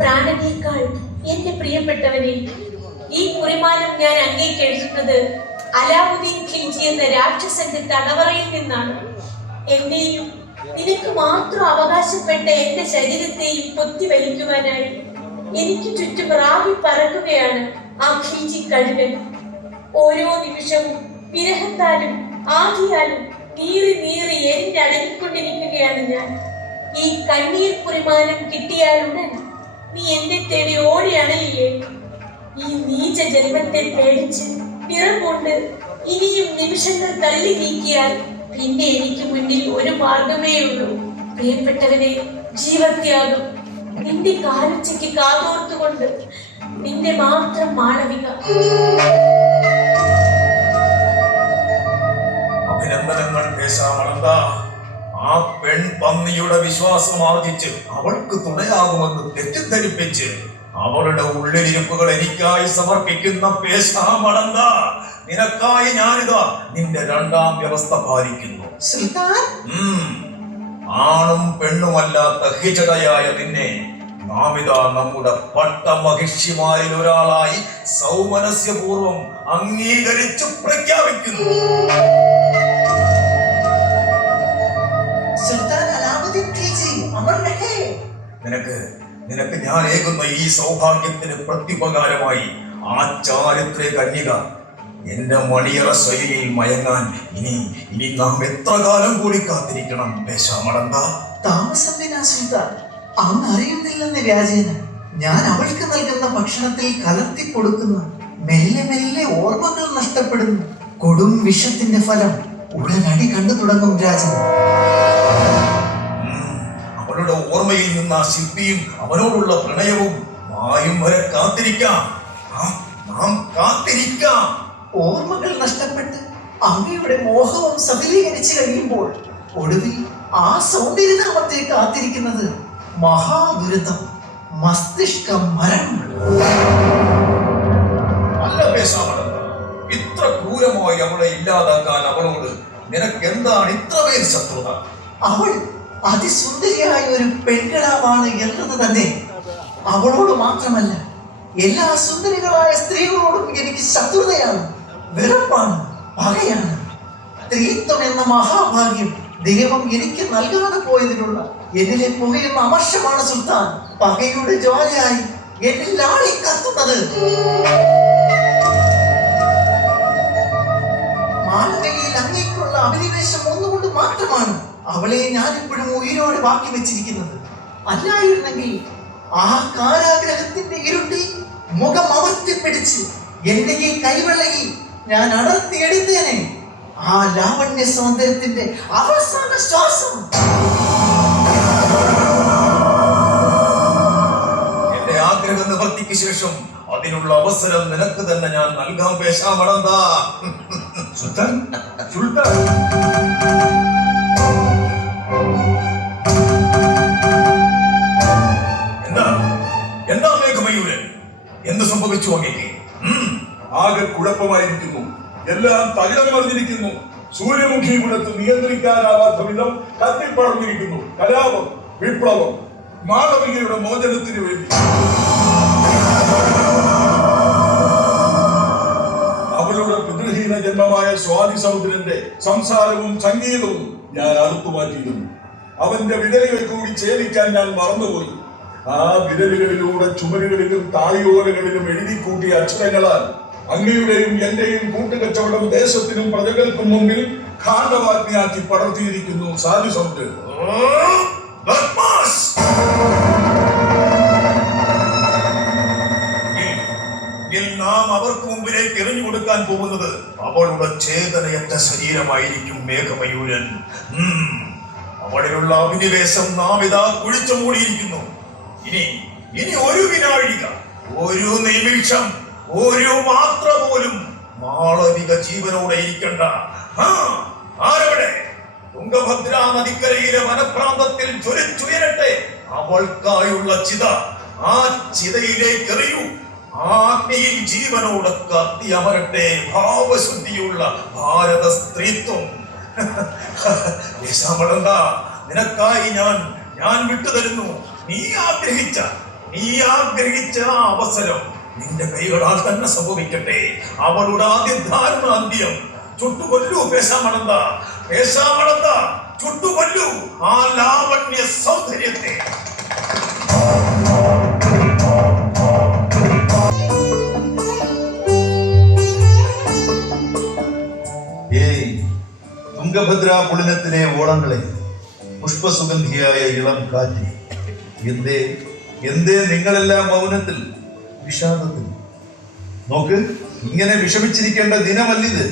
പ്രാണനേക്കാൾ എന്റെ പ്രിയപ്പെട്ടവനെ, ഈ കുറിമാനം ഞാൻ അങ്ങേക്ക് എഴുതുന്നത് അലാവുദ്ദീൻ ഖിൽജി എന്ന രാക്ഷസന്റെ തടവറയിൽ നിന്നാണ്. എന്റെയും നിനക്ക് മാത്രം അവകാശപ്പെട്ട എന്റെ ശരീരത്തെയും പൊത്തി വലിക്കുവാനായി എനിക്ക് ചുറ്റും റാവി പറക്കുകയാണ് ആ ഖിൽജി കഴുകൻ. ഓരോ നിമിഷവും വിരഹത്താലും ആധിയാലും നീറി നീറി എരിഞ്ഞടങ്ങിക്കൊണ്ടിരിക്കുകയാണ് ഞാൻ. ഈ കണ്ണീർ കുറിമാനം കിട്ടിയാലുടൻ നീ എന്നെ തേടി ഓടി അണയില്ലേ? ഈ നീച ജന്മത്തെ പേടിച്ച് പിറകൊണ്ട് ഇനിയും നിമിഷങ്ങൾ തള്ളി നീക്കിയാൽ പിന്നെ എനിക്ക് മുന്നിൽ ഒരു മാർഗമേ ഉള്ളൂ. പ്രിയപ്പെട്ടവനെ, ജീവത്യാഗം. നിന്റെ കാലുച്ചയ്ക്ക് കാതോർത്തുകൊണ്ട് നിന്റെ മാത്രം മാളവിക. അഭിനന്ദനങ്ങൾ പേശാമളന്ത. ആ പെൺ പന്നിയുടെ വിശ്വാസം ആർജിച്ച് അവൾക്ക് തുണയാകുമെന്ന് തെറ്റിദ്ധരിപ്പിച്ച് അവളുടെ ഉള്ളിലിരിപ്പുകൾ എനിക്കായി സമർപ്പിക്കുന്ന പേശാമളന്ത, നിനക്കായി ഞാനിതാ നിന്റെ രണ്ടാം വ്യവസ്ഥ പാലിക്കുന്നു. ആണും പെണ്ണുമല്ലാത്ത ഹിജടയായ നിന്നെ നാമിതാ നമ്മുടെ പട്ടമഹിഷിമാരിൽ ഒരാളായി സൗമനസ്യപൂർവം അംഗീകരിച്ചു പ്രഖ്യാപിക്കുന്നു. നിനക്ക് ഞാൻ ഏകുന്ന ഈ സൗഭാഗ്യത്തിന് പ്രത്യുപകാരമായി ആ ചാരിത്ര കന്യക എന്റെ മണിയറ ശൈലിയിൽ മയങ്ങാൻ ഇനി നാം എത്ര കാലം കൂടി കാത്തിരിക്കണം പേശാമടന്ത? താമസം സുൽത്താൻ, അങ്ങ് അറിയുന്നില്ലെന്ന് വ്യാജേന ഞാൻ അവൾക്ക് നൽകുന്ന ഭക്ഷണത്തിൽ കലർത്തി കൊടുക്കുന്ന മെല്ലെ മെല്ലെ ഓർമ്മകൾ നഷ്ടപ്പെടുന്നു. കൊടും വിഷത്തിന്റെ ഫലം ഉടനടി കണ്ടു തുടങ്ങും രാജൻ. അവളുടെ ഓർമ്മയിൽ നിന്ന് ആ ശില്പിയും അവനോടുള്ള പ്രണയവും മായും വരെ കാത്തിരിക്കാം. നാം കാത്തിരിക്കാം. ഓർമ്മകൾ നഷ്ടപ്പെട്ട് അങ്ങയുടെ മോഹവും സഫലീകരിച്ചു കഴിയുമ്പോൾ ഒടുവിൽ ആ സൗന്ദര്യനാമത്തെ കാത്തിരിക്കുന്നത് മഹാദുരിതം, മസ്തിഷ്ക മരണം. അല്ല പേശാമടന്ത, ഇത്ര ക്രൂരമായി അവളെ ഇല്ലാതാക്കാൻ അവളോട് നിനക്ക് എന്താണ് ഇത്രമേൽ ശത്രുത? അവൾ അതിസുന്ദരിയായ ഒരു പെൺകിടാവാണ് എന്നത് തന്നെ. അവളോട് മാത്രമല്ല, എല്ലാ സുന്ദരികളായ സ്ത്രീകളോടും എനിക്ക് ശത്രുതയാണ്, വെറുപ്പാണ്, പകയാണ്. സ്ത്രീത്വം എന്ന മഹാഭാഗ്യം ദൈവം എനിക്ക് നൽകാതെ പോയതിനുള്ള എന്നിലെ പുകയുന്ന അമർഷമാണ് സുൽത്താൻ പകയുടെ ജ്വാലയായി എന്നിൽ ആളി കത്തുന്നത്. മാളവികയിൽ അങ്ങേക്കുള്ള അഭിനിവേശം ഒന്നുകൊണ്ട് മാത്രമാണ് അവളെ ഞാൻ ഇപ്പോഴും ഉയിരോടെ ബാക്കി വെച്ചിരിക്കുന്നത്. അല്ലായിരുന്നെങ്കിൽ ആ കാരാഗ്രഹത്തിന്റെ ഇരുട്ടി മുഖം അമർത്തിപ്പിടിച്ച് എന്നെ ഈ കൈവെള്ളയിൽ ഞാൻ അടർത്തിയെടുത്തേനെ. ആ ലാവണ്യ സൗന്ദര്യത്തിന്റെ അവസാന ശ്വാസം. എന്റെ ആഗ്രഹ നിവർത്തിക്ക് ശേഷം അതിനുള്ള അവസരം നിനക്ക് തന്നെ ഞാൻ നൽകാൻ പേശാമടന്ത. സുൽത്താൻ, സുൽത്താൻ. എന്താ മേഘമയൂരൻ, എന്ത് സംഭവിച്ചു അങ്ങേക്ക്? ആകെ കുഴപ്പമായിരിക്കുന്നു. എല്ലാം തകിടം മറിഞ്ഞിരിക്കുന്നു. സൂര്യമുഖി കുലത്ത് നിയന്ത്രിക്കാനാവാത്ത വിധം കത്തിപ്പടർന്നിരിക്കുന്നു. കലാപം, വിപ്ലവം, മാളവികയുടെ മോചനത്തിന് വേണ്ടി. അവളുടെ പിതൃഹീന ജന്മമായ സ്വാതി സമുദ്രന്റെ സംസാരവും സംഗീതവും ഞാൻ അറുത്തുമാറ്റിയിരുന്നു. അവന്റെ വിരലുകൾ കൂടി ഛേദിക്കാൻ ഞാൻ മറന്നുപോയി. ആ വിരലുകളിലൂടെ ചുമരുകളിലും താളിയോലകളിലും എഴുതിക്കൂട്ടിയ അക്ഷരങ്ങളാൽ അങ്ങയുടെയും എന്റെയും കൂട്ടുകച്ചവടം ദേശത്തിനും പ്രജകൾക്കും മുമ്പിൽ ഖാണ്ഡവാജ്ഞയാക്കി പടർത്തിയിരിക്കുന്നു സാധു സമുദ്രം. നാം അവർക്ക് മുമ്പിലേക്ക് എറിഞ്ഞു കൊടുക്കാൻ പോകുന്നത് അവളുടെ ചേതനയറ്റ ശരീരമായിരിക്കും മേഘമയൂരൻ. അവളിലുള്ള അഭിനിവേശം നാം ഇതാ കുഴിച്ചു മൂടിയിരിക്കുന്നു. ഇനി ഒരു വിനാഴിക, ഒരു നിമിഷം, ഒരു മാത്ര പോലും മാളവിക ജീവനോടെ ഇരിക്കണ്ട. ആരവിടെ? തുംഗഭദ്രാ നദിക്കരയിലെ വനപ്രാന്തത്തിൽ ജ്വലിച്ചുയരട്ടെ അവൾക്കായുള്ള ചിത. ആ ചിതയിലേക്ക് എറിയൂ. ആഗ്നിയിൽ ജീവനോടെ കത്തി അമരട്ടെ ഭാവശുദ്ധിയുള്ള ഭാരത സ്ത്രീത്വം. ദേശാമടന്ത, നിനക്കായി ഞാൻ വിട്ടുതരുന്നു. നീ ആഗ്രഹിച്ച ആ അവസരം നിന്റെ കൈകളാൽ തന്നെ സംഭവിക്കട്ടെ. അവളുടെ ആദ്യ ദാരുണാന്ത്യം ചുട്ടുകൊല്ലു. പേശാമണന്ത ചുട്ടുകൊല്ലു ആ ലാവണ്യ സൗന്ദര്യത്തെ. ഏയ് തുംഗഭദ്രാ പുളിനത്തിലെ ഓളങ്ങളെ, പുഷ്പസുഗന്ധിയായ ഇളം കാറ്റ്, എന്തേ എന്തേ നിങ്ങളെല്ലാം മൗനത്തിൽ, വിഷാദത്തിൽ? നോക്ക്, ഇങ്ങനെ വിഷമിച്ചിരിക്കേണ്ട ദിനമല്ലിത്.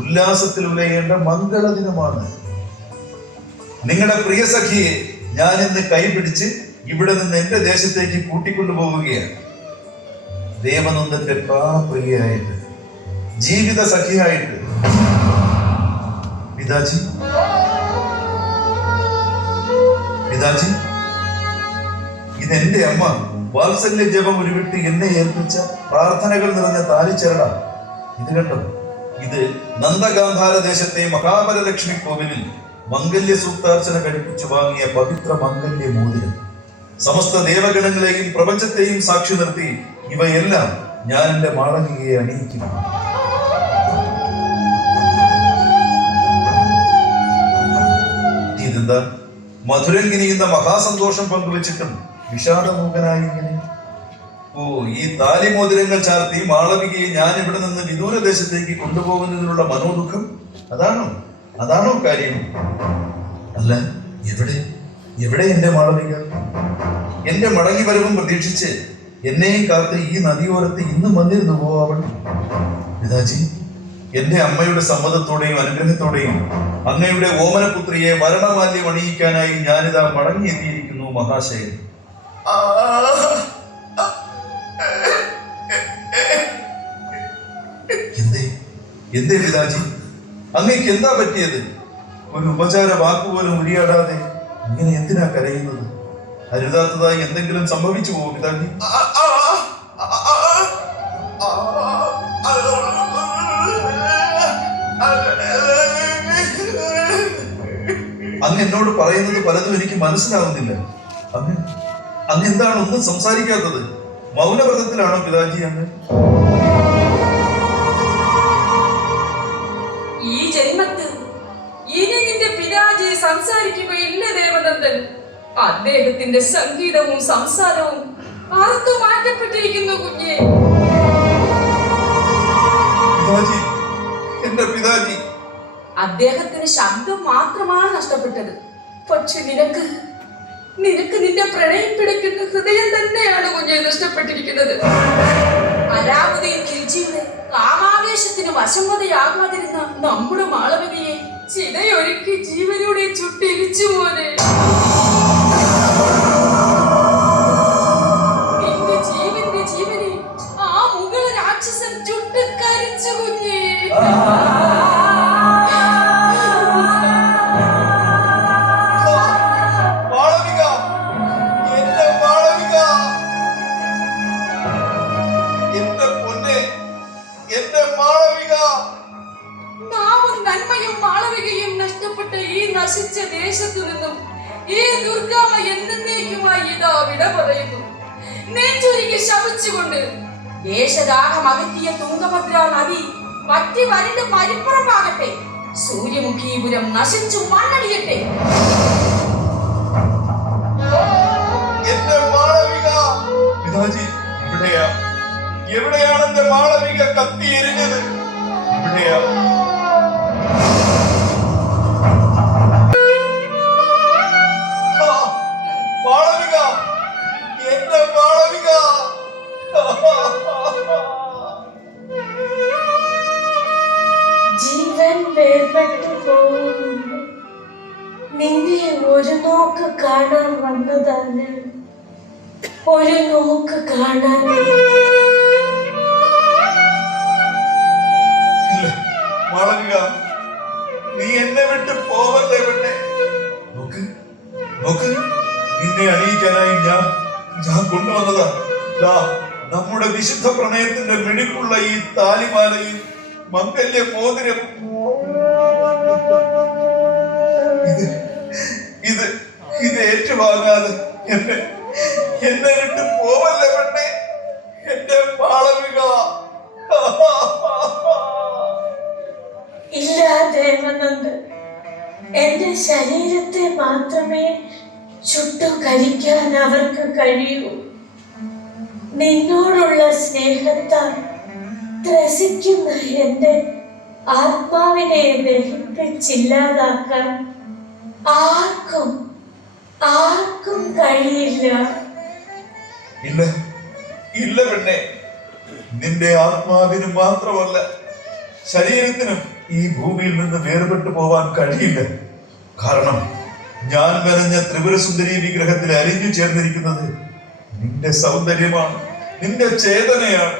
ഉല്ലാസത്തിൽ ഉലയേണ്ട മംഗള ദിനമാണ്. നിങ്ങളുടെ പ്രിയ സഖിയെ ഞാൻ ഇന്ന് കൈപിടിച്ച് ഇവിടെ നിന്ന് എന്റെ ദേശത്തേക്ക് കൂട്ടിക്കൊണ്ടുപോവുകയാണ്. ദേവനന്ദന്റെ പ്രാണപ്രിയയായിട്ട്, ജീവിത സഖിയായിട്ട്. പിതാജി, പിതാജി, ഇതെന്റെ അമ്മ വാത്സല്യ ജപം ഉരുവിട്ട് എന്നെ ഏൽപ്പിച്ച പ്രാർത്ഥനകൾ നിറഞ്ഞ താലിച്ചരട. ഇത് കണ്ടോ? ഇത് നന്ദഗാന്ധാര ദേശത്തെ മഹാബലലക്ഷ്മി കോവിലിൽ മംഗല്യ സൂക്താർച്ചന കഴിപ്പിച്ചു വാങ്ങിയ പവിത്ര മംഗല്യ മോതിരം. സമസ്ത ദേവഗണങ്ങളെയും പ്രപഞ്ചത്തെയും സാക്ഷി നിർത്തി ഇവയെല്ലാം ഞാൻ എന്റെ മാളവികയെ അണിയിക്കുന്നു. ഇതെന്താ? മധുരൻ ഇനിയുന്ന മഹാസന്തോഷം പങ്കുവച്ചിട്ടും വിഷാദമൂകനായി ഇങ്ങനെ. ഓ, ഈ താലിമോതിരങ്ങൾ ചാർത്തി മാളവികയെ ഞാൻ ഇവിടെ നിന്ന് വിദൂരദേശത്തേക്ക് കൊണ്ടുപോകുന്നതിനുള്ള മനോദുഃഖം, അതാണോ കാര്യം? അല്ല, എവിടെ എന്റെ മാളവിക? എന്റെ മടങ്ങി വരവും പ്രതീക്ഷിച്ച് എന്നെയും കാത്ത് ഈ നദിയോരത്ത് ഇന്നും വന്നിരുന്നുവോ അവൾ? പിതാജി, എന്റെ അമ്മയുടെ സമ്മതത്തോടെയും അനുഗ്രഹത്തോടെയും അങ്ങയുടെ ഓമനപുത്രിയെ വരണമാല്യം അണിയിക്കാനായി ഞാനിതാ മടങ്ങിയെത്തിയിരിക്കുന്നു മഹാശയൻ. എന്തേ പിതാജി, അങ്ങേക്ക് എന്താ പറ്റിയത്? ഒരു ഉപചാര വാക്കുപോലും ഉരിയാടാതെ ഇങ്ങനെ എന്തിനാ കരയുന്നത്? അരുതാത്തതായി എന്തെങ്കിലും സംഭവിച്ചു പോകും പിതാജി? അങ്ങ് എന്നോട് പറയുന്നത് പലതും എനിക്ക് മനസ്സിലാവുന്നില്ല. അങ്ങ് എന്താണ് ഒന്നും സംസാരിക്കാത്തത്? മൗനവ്രതത്തിലാണോ പിതാജി അങ്ങ്? ഈ ജന്മത്തിൽ ഇനി നിന്റെ പിതാജി സംസാരിക്കുകയില്ല ദേവനന്ദൻ. അദ്ദേഹത്തിന്റെ സംഗീതവും സംസാരവും അറുത്തു മാറ്റപ്പെട്ടിരിക്കുന്നു കുഞ്ഞെ. പിതാജി, എന്റെ പിതാജി. അദ്ദേഹത്തിന് ശബ്ദം മാത്രമാണ് നഷ്ടപ്പെട്ടത്. പക്ഷെ നിനക്ക് നിന്റെ പ്രണയം പിടിക്കുന്ന ഹൃദയം തന്നെയാണ് കുഞ്ഞെ നഷ്ടപ്പെട്ടിരിക്കുന്നത്. അലാവുദ്ദീൻ ഖിൽജിയുടെ കാമാവേശത്തിന് വശംവതയാകാതിരുന്ന നമ്മുടെ മാളവികയെ ചിതയൊരുക്കി ജീവനോടെ ചുട്ടിരിച്ചു പോലെ. നിന്റെ ജീവനെ ആ മുഗള രാക്ഷസൻ ചുട്ടുകരിച്ചു കുഞ്ഞേ. നന്മയും മാളവികയും നഷ്ടപ്പെട്ട ഈ നശിച്ച ദേശത്തു നിന്നും ഈ ദുർഗാമ എന്നേക്കുമായി ഇതാ വിട പറയുന്നു. നെഞ്ചുരുകി ശപിച്ചുകൊണ്ട് ദേശദാഹം അകറ്റിയ തുംഗഭദ്രാ നദി വറ്റി വരണ്ട് മരുപ്പുറമാകട്ടെ. സൂര്യമുഖീപുരം നശിച്ചു മണ്ണടിയട്ടെ. പിതാജി, എവിടെയാണ് എന്റെ മാളവിക കത്തി എരിഞ്ഞത്? ഇവിടെയാ. ജീവൻ വേർപെട്ടു പോകുന്നു. നിന്നെ ഒരു നോക്ക് കാണാൻ വന്നതാണ്. ഒരു നോക്ക് കാണാൻ. മാളവിക, നീ എന്നെ വിട്ട് പോവല്ലേ പെണ്ണെ. നോക്ക്, നിന്നെ അണിയിക്കാനായി ഞാൻ കൊണ്ടുവന്നതാ. നമ്മുടെ വിശുദ്ധ പ്രണയത്തിന്റെ മിടിപ്പുള്ള ഈ താലിമാലയിൽ മംഗല്യ മോതിരം. ഇത് ഏറ്റുവാങ്ങാതെ എന്നെ വിട്ട് പോവല്ലേ പെണ്ണെ. എന്റെ മാളവിക. ഇല്ല ദേവനന്ദൻ, എന്റെ ശരീരത്തെ മാത്രമേ ചുട്ടു കരിക്കാൻ അവർക്ക് കഴിയൂ. നിന്നോടുള്ള സ്നേഹത്താൽ ത്രസിക്കുന്ന എന്റെ ആത്മാവിനെ ദഹിപ്പിച്ചില്ലാതാക്കാൻ ആർക്കും ആർക്കും കഴിയില്ല. ഇല്ല ഇല്ല പെണ്ണെ, നിന്റെ ആത്മാവിന് മാത്രമല്ല ശരീരത്തിനും ഈ ഭൂമിയിൽ നിന്ന് വേർപെട്ടു പോവാൻ കഴിയില്ല. കാരണം ഞാൻ മെനഞ്ഞ ത്രിപുരസുന്ദരി വിഗ്രഹത്തിൽ അലിഞ്ഞു ചേർന്നിരിക്കുന്നത് നിന്റെ സൗന്ദര്യമാണ്, നിന്റെ ചേതനയാണ്,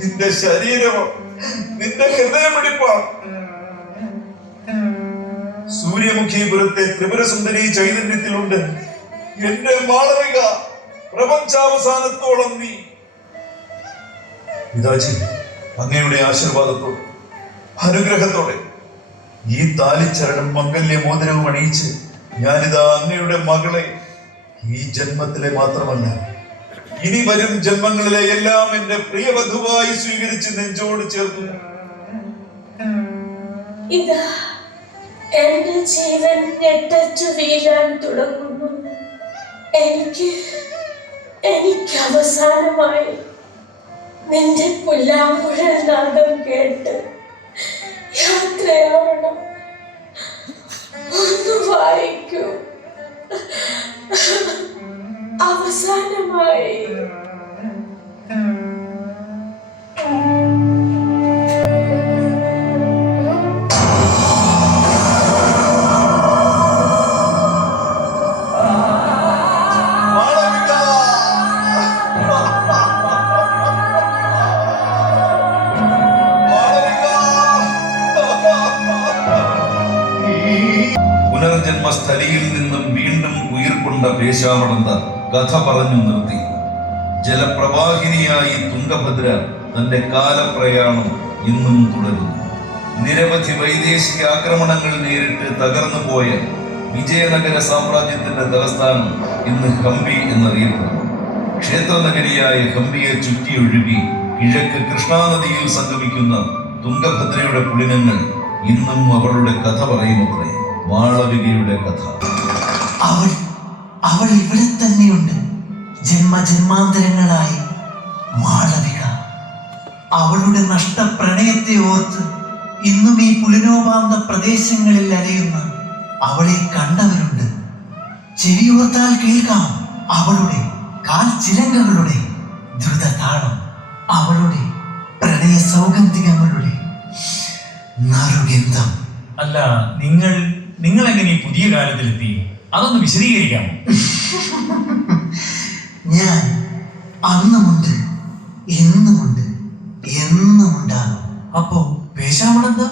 നിന്റെ ശരീരമാണ്, നിന്റെ ഹൃദയമിടിപ്പാണ്. സൂര്യമുഖീപുരത്തെ ത്രിപുരസുന്ദരി ചൈതന്യത്തിലുണ്ട് എന്റെ മാളവിക. പ്രപഞ്ചാവസാനത്തോളം നീ. പിതാജി, അങ്ങയുടെ ആശീർവാദത്തോടെ അനുഗ്രഹത്തോടെ ഈ താലിച്ചരടും മംഗല്യ മോതിരവും അണിയിച്ച് ഞാനിതാ അങ്ങയുടെ മകളെ ഈ ജന്മത്തിലെ മാത്രമല്ല ഇനി വരും ജന്മങ്ങളിലെ എല്ലാം എന്റെ പ്രിയവധുവായി സ്വീകരിച്ച് നെഞ്ചോട് ചേർത്തു. ഇതാ എന്റെ ജീവൻ ഞെട്ടച്ചു വീഴാൻ തുടങ്ങുന്നു. എനിക്ക് അവസാനമായി നിന്റെ പുല്ലാങ്കുഴൽ നാദം കേട്ട് യാത്രയാവണം. ഒന്ന് വായിക്കൂ. അവസാനമായി പുനർജന്മസ്ഥലിയിൽ നിന്നും വീണ്ടും ഉയിർക്കൊണ്ട പേശാമടന്ത കഥ പറഞ്ഞു നിർത്തി. ജലപ്രവാഹിനിയായി തുംഗഭദ്ര തന്റെ കാലപ്രയാണം ഇന്നും തുടരുന്നു. നിരവധി വൈദേശിക ആക്രമണങ്ങൾ നേരിട്ട് തകർന്നു പോയ വിജയനഗര സാമ്രാജ്യത്തിന്റെ തലസ്ഥാനം ഇന്ന് ഹംപി എന്നറിയപ്പെടുന്നു. ക്ഷേത്രനഗരിയായ ഹംപിയെ ചുറ്റിയൊഴുകി കിഴക്ക് കൃഷ്ണാനദിയിൽ സംഗമിക്കുന്ന തുംഗഭദ്രയുടെ പുളിനങ്ങൾ ഇന്നും അവളുടെ കഥ പറയുമത്രേ. മാളവികയുടെ കഥ. അവൾ ഇവിടെ തന്നെയുണ്ട്, ജന്മജന്മാന്തരങ്ങളായി. മാളവിക, അവളുടെ നഷ്ടപ്രണയത്തെ ഓർത്ത് ഇന്നും ഈ പുലിനോപാന്ത പ്രദേശങ്ങളിൽ അലയുന്ന അവളെ കണ്ടവരുണ്ട്. ചെവിയോർത്താൽ കേൾക്കാം അവളുടെ കാൽ ചിലങ്കകളുടെ ദ്രുതതാളം, അവളുടെ പ്രണയ സൗഗന്ധികങ്ങളുടെ നറുഗന്ധം. അല്ല, നിങ്ങൾ എങ്ങനെ ഈ പുതിയ കാലത്തിലെത്തി? അതൊന്ന് വിശദീകരിക്കാമോ? ഞാൻ അന്നുമുണ്ട്, എന്നുമുണ്ട്, എന്നുമുണ്ടാകും. അപ്പോ പേശാമണെന്താ?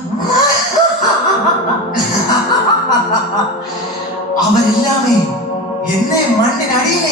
അവരെല്ലാമേ എന്നെ മണ്ണിനടിയിലേക്ക്